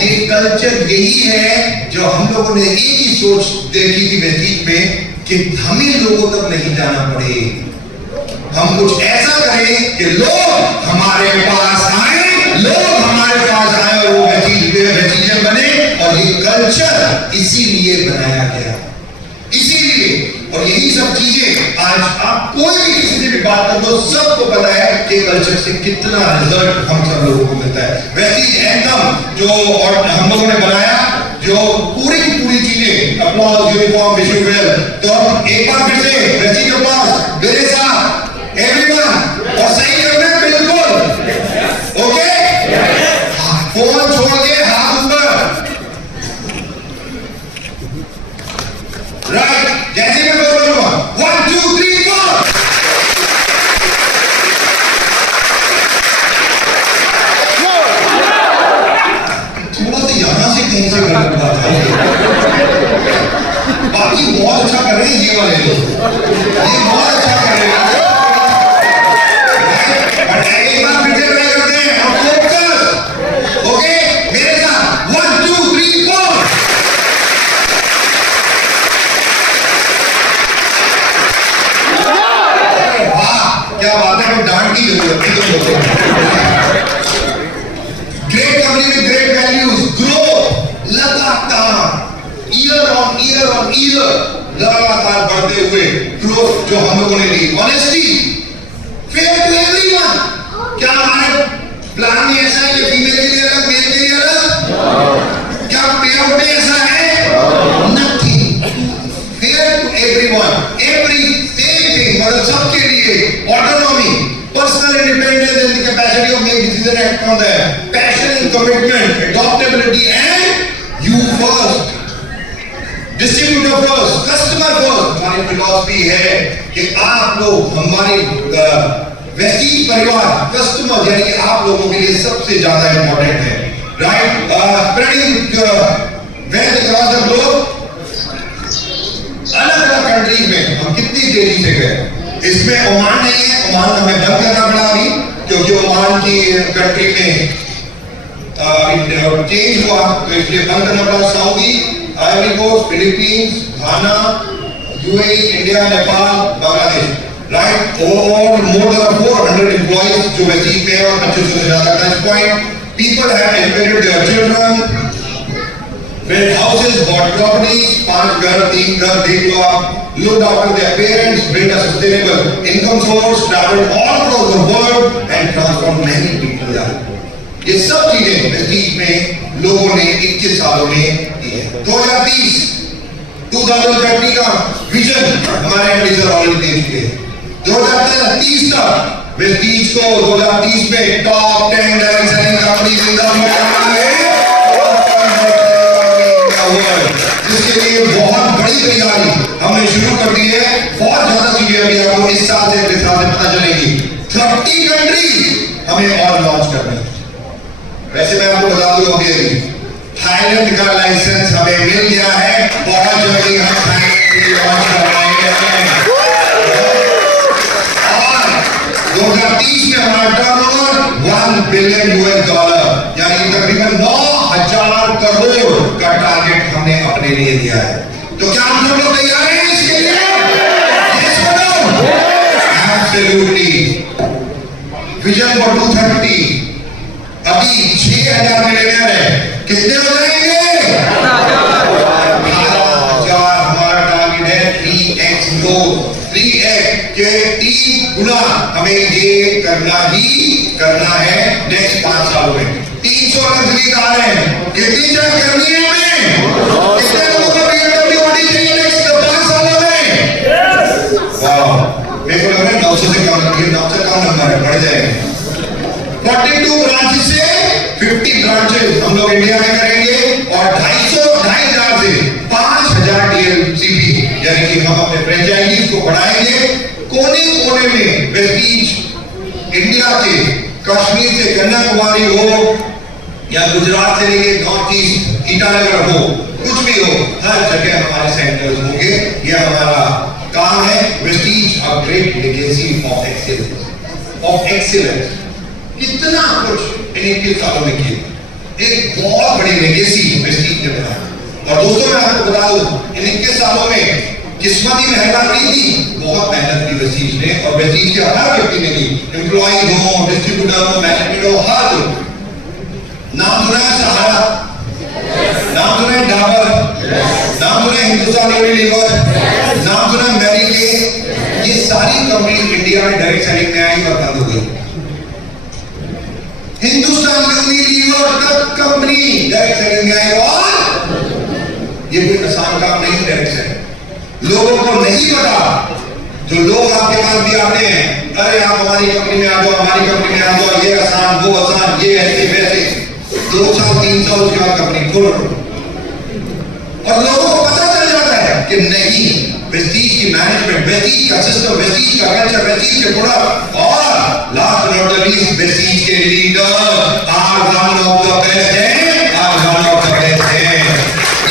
ये कल्चर यही है जो हम लोगों ने एक ही सोच देखी थी वेस्टीज में कि हमें लोगों तक नहीं जाना पड़े, हम कुछ ऐसा करें कि लोग हमारे पास आए, लोग हमारे पास आए और वो वेस्टीजन बने। और ये कल्चर इसीलिए बनाया गया, इसीलिए। और यही सब चीजें आज आप कोई भी किसी से भी बात कर दो, सबको पता है कि कल्चर से कितना रिजल्ट हम सब लोगों को मिलता है। वेस्टीज एंथम जो और हम लोगों ने बनाया, जो पूरी की पूरी चीजें, applause, uniform, wish you well, तो हम एक बार फिर से वेस्टीज के पास मेरे साथ एवरीवन, और सही करना है बिल्कुल, ओके? फोन छोड़ के हाथ ऊपर, राइट, जैसे मैं बोलूंगा 1 2 3 4, थोड़ा सा यहां से कहीं से गलत बात है, बाकी बहुत अच्छा कर रहे हैं ये वाले लोग, ये बहुत अच्छा कर रहे हैं। एक बार फिर से ट्राई करते हैं, हम फोकस, ओके? मेरे साथ 1 2 3 4, वाह क्या बात है, डांट की जरूरत नहीं तो ग्रेट कंपनी में ग्रेट वैल्यूज, ग्रोथ लगातार ईयर ऑन ईयर लगातार बढ़ते हुए ग्रोथ जो हम लोगों ने ली, ऑनेस्टी, फेयर टू एवरीवन। क्या हमारे प्लान में ऐसा है कि फीमेल के लिए अलग, मेल के लिए अलग? क्या पेआउट में ऐसा है? Nothing, fair to everyone, every same thing, मतलब सबके लिए autonomy, personal independence and capacity of make decision act on the passion and commitment, adaptability and you first, distributor first, customer first. हमारी फिलॉसफी है कि आप लोग हमारे वेस्टीज परिवार, कस्टमर यानी कि आप लोगों के लिए सबसे ज्यादा इंपॉर्टेंट है, right? Spreading wealth across the globe, अलग अलग कंट्रीज में हम कितनी तेजी से गए। इसमें ओमान नहीं है, ओमान हमें बंद करना पड़ा अभी, क्योंकि ओमान की कंट्री में चेंज हुआ, तो इसलिए बंद करना पड़ा। सऊदी, आइवरी कोस्ट, फिलीपींस, घाना, UAE, India, Nepal, Bangladesh, right? Over more than 400 employees जो वेस्टीज में और 2500 से ज़्यादा touch point. People have educated their children, built houses, bought properties, 5 घर, 3 घर, देख लो आप, looked after their parents, built a sustainable income source, traveled all across the world and transformed many people's lives. ये सब चीजें वेस्टीज में लोगों ने 21 सालों में की है. 2030 का विजन हमारे एमडी सर ऑलरेडी दे चुके हैं. 2030 तक वेस्टीज को 2030 में top 10 direct selling companies in the world, जिसके लिए बहुत बड़ी तैयारी हमने शुरू कर दी है. बहुत ज्यादा चीजें अभी आपको इस साल से अगले साल से पता चलेगी. 30 कंट्रीज हमें और लॉन्च करनी है. वैसे मैं आपको बता दूं अभी थाईलैंड का लाइसेंस हमें मिल गया है. बहुत जल्दी हम थाईलैंड के लॉन्च कर रहे हैं. और 2030 में हमारा टर्नओवर $1 बिलियन यानी तकरीबन 9,000 करोड़ का टारगेट हमने अपने लिए दिया है. तो क्या हम सब लोग तैयार हैं इसके लिए? Yes or no? Absolutely. Vision for 2030 अभी 6,000 मिलियनर है. कितने हो जाएंगे? 18,000 हमारा टारगेट है. 3x ग्रोथ, 3x के 3 गुना हमें ये करना है नेक्स्ट 5 सालों में. 300 नजदीक आ रहे हैं. कितनी जगह करनी है हमें? कितने लोगों को BMW होनी चाहिए नेक्स्ट 5 सालों में? वाह, मेरे को लग रहा है 900 से कम नंबर है, बढ़ जाएंगे. 42 ब्रांचेस से 50 ब्रांचेस हम लोग इंडिया में करेंगे और 2,500 से 5,000 DLCP यानी कि हम अपने फ्रेंचाइजीज को बढ़ाएंगे. कोने कोने में वेस्टीज इंडिया के कश्मीर से कन्याकुमारी हो या गुजरात से लेके नॉर्थ ईस्ट ईटानगर हो, कुछ भी हो, हर जगह हमारे सेंटर्स होंगे. यह हमारा काम है. Vestige a great legacy of excellence. कितना कुछ इन 21 सालों में किया. एक बहुत बड़ी लेगेसी वेस्टीज ने बनाया. और दोस्तों मैं आपको बता दूं, इन 21 सालों में किस्मत ही मेहनत नहीं थी, बहुत मेहनत की वेस्टीज ने. और वेस्टीज के हर व्यक्ति ने की, एम्प्लॉइज हो, डिस्ट्रीब्यूटर हो, मैनेजमेंट हो, हर नाम सुना है सहारा, नाम सुना है डाबर, नाम सुना है हिंदुस्तान यूनिलीवर, नाम सुना है मैरी के. ये सारी कंपनी इंडिया में डायरेक्ट सेलिंग में आई और बंद हो गई. हिंदुस्तान यूनिलीवर तक कंपनी डायरेक्ट सेलिंग में आई और ये कोई आसान काम नहीं. डायरेक्ट सेलिंग लोगों को नहीं पता. जो लोग आपके पास भी आते हैं, अरे आप हमारी कंपनी में आ जाओ, हमारी कंपनी में आ जाओ, ये आसान वो आसान, ये ऐसे वैसे. 2 साल 3 साल उसके बाद कंपनी खोल. और लोगों को पता चल जाता है कि नहीं, वेस्टीज की मैनेजमेंट, वेस्टीज का सिस्टम, वेस्टीज का कल्चर, वेस्टीज के प्रोडक्ट और last but not the least Vestige के leader are one of the best हैं, are one of the best हैं.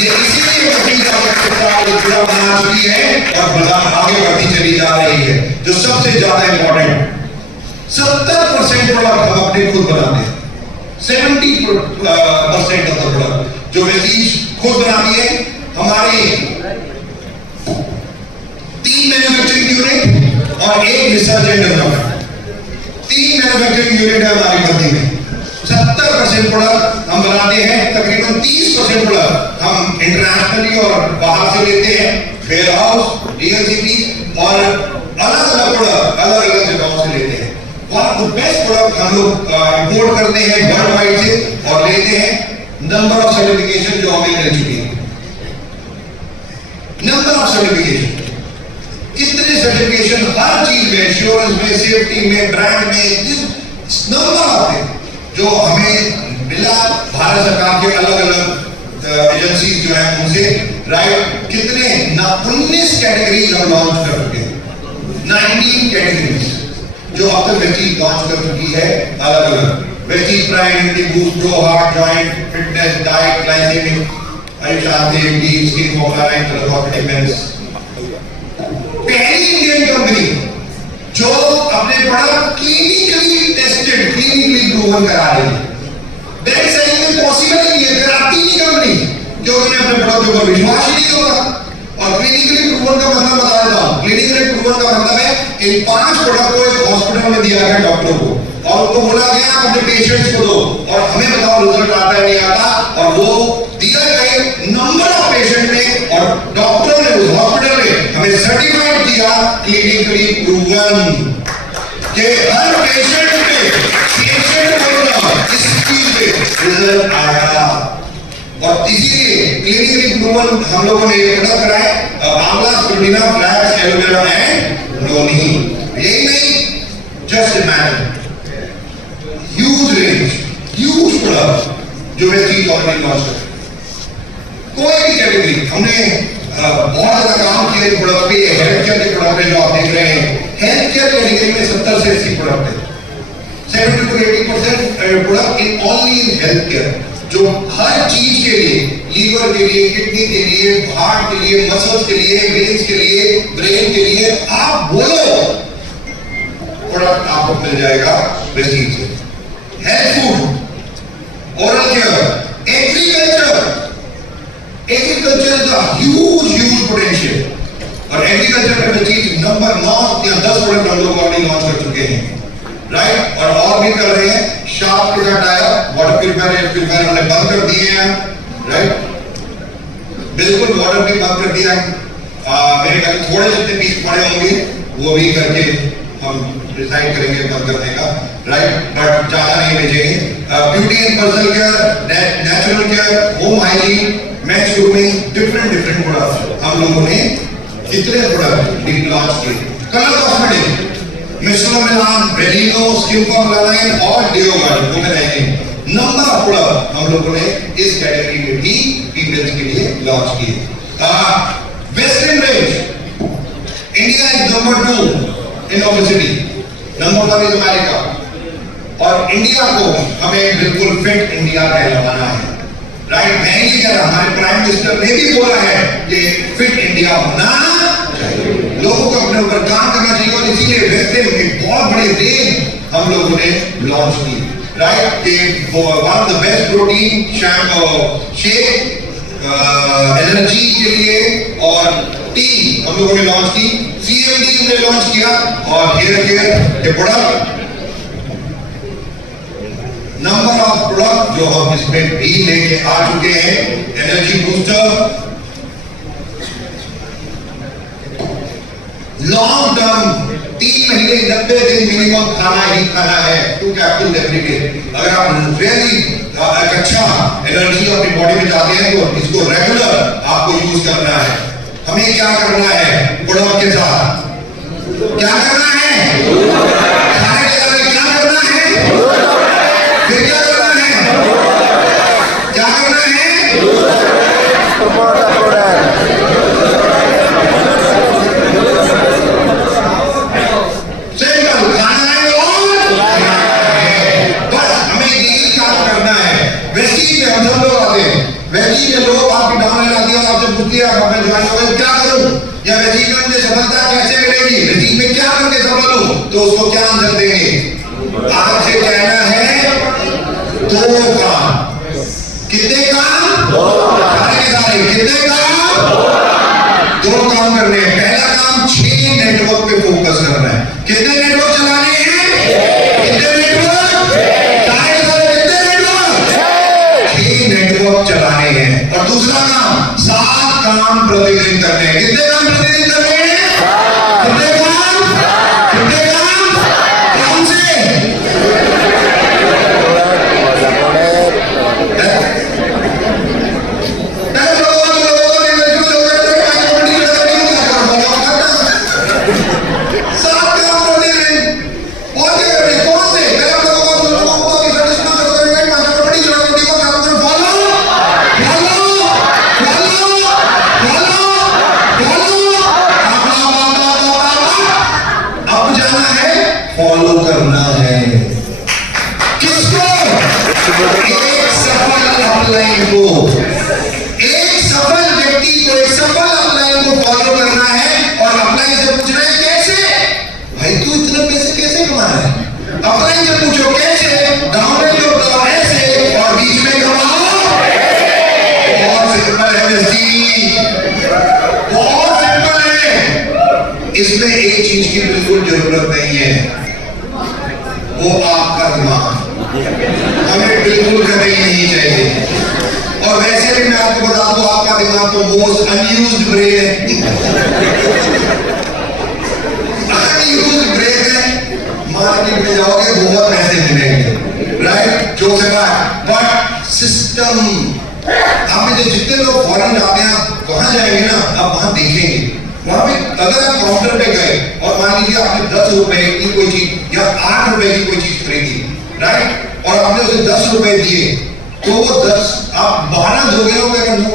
ये इसीलिए वेस्टीज का पूरा बना चुकी है और बाजार आगे बढ़ती चली जा रही है. जो सबसे ज्यादा इंपॉर्टेंट, 70% प्रोडक्ट हम अपने खुद बनाते हैं. 70% ऑफ द प्रोडक्ट जो वेस्टीज खुद बनाती है. हमारी 3 मैन्युफैक्चरिंग यूनिट और 1 research and development. 3 manufacturing unit है हमारी कंपनी में. 70% प्रोडक्ट हम बनाते हैं. तकरीबन 30% प्रोडक्ट हम इंटरनेशनली और बाहर से लेते हैं, वेयर हाउस, डीएलसीपी और अलग-अलग प्रोडक्ट अलग-अलग जगहों से लेते हैं. और बेस्ट प्रोडक्ट हम लोग इंपोर्ट करते हैं वर्ल्ड वाइड से और लेते हैं. नंबर ऑफ सर्टिफिकेशन जो हमें मिल चुकी है, नंबर ऑफ सर्टिफिकेशन, कितने सर्टिफिकेशन हर चीज में, इंश्योरेंस में, सेफ्टी में, ब्रांड में, नंबर आते हैं जो हमें मिला भारत सरकार के अलग-अलग एजेंसी जो है उनसे. राइट, कितने 19 कैटेगरीज हम लॉन्च कर चुके हैं. 19 कैटेगरीज जो अब तक वेस्टीज लॉन्च कर चुकी है अलग-अलग. Vestige prime, boost, grow, heart, joint, fitness, diet, glycemic, Ayush, skin formula, defence. पहली इंडियन कंपनी जो अपने product clinically tested, clinically proven करा रही है. डायरेक्ट सेलिंग में पॉसिबल ही नहीं है, कराती नहीं कंपनी, क्योंकि उन्हें अपने प्रोडक्ट के ऊपर विश्वास ही नहीं होगा. और और क्लिनिकली प्रूवन का मतलब बता देता हूँ। क्लिनिकली प्रूवन का मतलब है इन 5 प्रोडक्ट को एक हॉस्पिटल में दिया गया डॉक्टर को और उनको बोला गया आप अपने पेशेंट्स को दो और हमें बताओ रिजल्ट आता है नहीं आता, और वो दिया गए नंबर ऑफ पेशेंट में और डॉक्टर ने उस हॉस्पिटल ने हमें सर्टिफाइड किया क्लिनिकली प्रूवन कि हर पेशेंट में इस चीज पे रिजल्ट आया। और इसीलिए क्लिनिकली प्रूवन हम लोगों ने ये प्रोडक्ट कराए आंवला, स्पिरुलिना, फ्लैक्स, एलोवेरा एंड नोनी। यही नहीं, just imagine huge range, huge product जो वेस्टीज ऑलरेडी लॉन्च कर कोई भी कैटेगरी हमने बहुत ज्यादा काम किया प्रोडक्ट पे। हेल्थ केयर के प्रोडक्ट जो आप देख रहे हैं, हेल्थ केयर कैटेगरी में 70 से 80 प्रोडक्ट है, 70 to 80% product in only in health care, जो हर चीज के लिए, लीवर के लिए, किडनी के लिए, हार्ट के लिए, मसल्स के लिए, वेन्स के लिए, ब्रेन के लिए, आप बोलो प्रोडक्ट आपको मिल जाएगा वेस्टीज से। Health food, oral care, agriculture is a huge potential, और एग्रीकल्चर में वेस्टीज नंबर 9 या 10 प्रोडक्ट हम लोग ऑलरेडी लॉन्च कर चुके हैं, राइट, और भी कर रहे हैं। शार्प के साथ आया, वाटर प्यूरिफायर, एयर प्यूरिफायर हमने बंद कर दिए हैं, राइट, बिल्कुल वाटर भी बंद कर दिया है। मेरे ख्याल थोड़े जितने पीस पड़े होंगे वो भी करके हम डिसाइड करेंगे बंद करने का, राइट, बट ज्यादा नहीं भेजेंगे। Beauty and personal care, natural care, home hygiene, mains grooming, different products हम लोगों ने कितने प्रोडक्ट लॉन्च किए। कलर कॉस्मेटिक, मिश्रा मिलान, बेलिनो, स्किन फॉर्मुलाइन और डिओगार्ड वो रहेंगे। नंबर ऑफ प्रोडक्ट हम लोगों ने इस कैटेगरी में भी फीमेल्स के लिए लॉन्च किए। Western range, India is number 2 in obesity, number 1 is America, और इंडिया को हमें बिल्कुल फिट इंडिया कहलाना है, राइट। मैं ये कह रहा, हमारे प्राइम मिनिस्टर ने भी बोला है कि फिट इंडिया होना चाहिए, लोगों को अपने ऊपर काम करना चाहिए, और इसीलिए वेस्टर्न में बहुत बड़ी रेंज हम लोगों ने लॉन्च की, राइट, कि one of the best protein shake energy के लिए, और टी हम लोगों ने लॉन्च की, CMD हमने लॉन्च किया, और हेयर केयर के प्रोडक्ट, नंबर ऑफ प्रोडक्ट जो हम इसमें भी लेके आ चुके हैं। एनर्जी बूस्टर, लॉन्ग टर्म 3 महीने 90 दिन मिनिमम खाना ही खाना है, 2 कैप्सूल एवरी डे। अगर आप रियली एक अच्छा एनर्जी अपनी बॉडी में चाहते हैं तो इसको रेगुलर आपको यूज करना है। हमें क्या करना है प्रोडक्ट के साथ, क्या करना है, खाने के साथ क्या करना है, फिर क्या करना है, क्या करना है, वैसी में लोग आपकी डाउन आती है और आपसे पूछती है मैं ज्वाइन हो गया क्या करूं, या वैसी में मुझे सफलता कैसे मिलेगी, वैसी में क्या करके सफल हूं, तो उसको क्या आंसर देंगे, आपसे कहना है 2 काम। कितने काम, सारे कितने काम, 2 काम करने हैं। पहला काम 6 नेटवर्क पे फोकस करना है। कितने नेटवर्क चलाने हैं, कितने नेटवर्क, चलाने हैं। और दूसरा काम 7 काम प्रतिदिन करने हैं। कितने काम प्रतिदिन करने हैं, कितने काम, कौन से, फॉलो करना है। किसको, एक सफल अपलाइन को, एक सफल व्यक्ति को, एक सफल अपलाइन को फॉलो करना है। और अपलाइन से पूछना है कैसे, भाई तू इतने पैसे कैसे कमा रहा है, अपलाइन से पूछो कैसे, डाउनलाइन को बताओ ऐसे, और बीच में कमाओ। बहुत सिंपल है, बहुत इसमें एक चीज की बिल्कुल जरूरत नहीं है, वो आपका दिमाग हमें बिल्कुल कभी नहीं चाहिए। और वैसे भी मैं आपको बता दूं, आपका दिमाग तो मोस्ट अनयूज्ड ब्रेन है, अनयूज्ड ब्रेन है। मार्केट में जाओगे बहुत पैसे मिलेंगे, राइट, जो से बात, बट सिस्टम, आप में जो जितने लोग फॉरेन जाते हैं, आप वहां जाएंगे ना, आप वहां देखेंगे, वहां पे अगर आप काउंटर पे गए और मान लीजिए आपने 10 रुपए की कोई चीज या 8 रुपए की कोई चीज खरीदी, राइट, और आपने उसे 10 रुपए दिए, तो वो 10 आप 12 दोगे ना, कहेगा नो,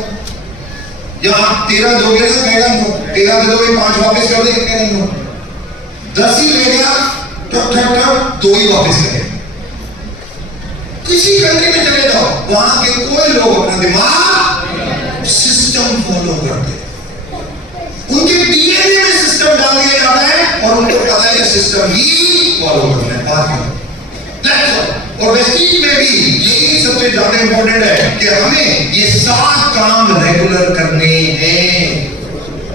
या आप 13 दोगे ना, कहेगा नो, 13 दे दोगे, 5 वापस कर देंगे, कहेगा नो, 10 ही ले गया तो 2 ही वापस करें। किसी कंट्री में चले जाओ, वहां के कोई लोग अपना दिमाग सिस्टम फॉलो करते हैं, उनके डीएनए में सिस्टम डाल दिया जाता है और उनको पता है कि सिस्टम ही फॉलो करना है। बात है, और वेस्टीज में भी यही सबसे ज्यादा इंपॉर्टेंट है कि हमें ये 7 काम रेगुलर करने हैं।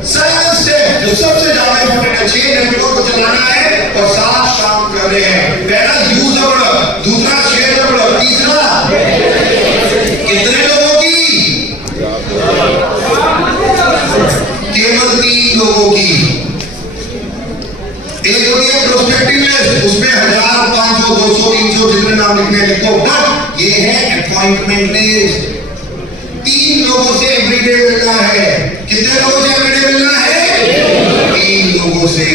साइंस है जो सबसे ज्यादा इंपॉर्टेंट है, 6 नेटवर्क को चलाना है और 7 काम करने हैं। पहला यूज अवर, दूसरा शेयर अवर, तीसरा कितने लोगों की, केवल 3 लोगों की। एक होती है प्रोस्पेक्टिव लिस्ट, उसमें 1000, 500, 200, 300 जितने नाम लिखने लिखो, बट ये है अपॉइंटमेंट लिस्ट। 3 लोगों से एवरीडे मिलना है। कितने लोगों से एवरीडे मिलना है? 3 लोगों से।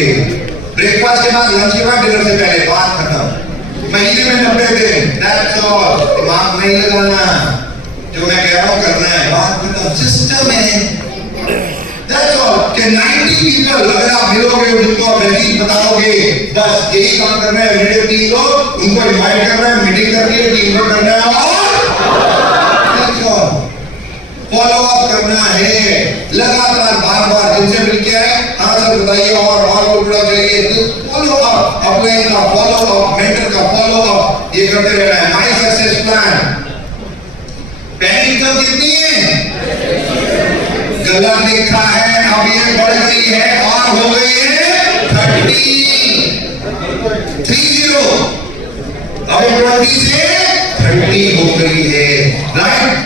ब्रेकफास्ट के बाद, लंच के बाद, डिनर से पहले, बात खत्म। महीने में 90 दिन, दैट्स ऑल। दिमाग नहीं लगाना, जो मैं कह रहा हूं करना है, बात खत्म। सिस्टम है, दैट्स ऑल। कि 90 पीपल अगर आप मिलोगे, उनको आप वैल्यू बताओगे, बस यही काम करना है। एवरीडे 3 लोग, उनको इनवाइट करना है, मीटिंग करनी है, टीम को करना है और फॉलो अप करना है लगातार, बार बार जिनसे मिलके आए, हाँ सर बताइए और जुड़ा चाहिए, फॉलो अप, अपलाइन का फॉलो अप, मेंटर का फॉलो अप, ये करते रहना है। My success plan. पहली इनकम कितनी है? गलत लिखा है, अब ये बढ़ गई है और हो गई है 30। अब 20 से 30 हो गई है, राइट।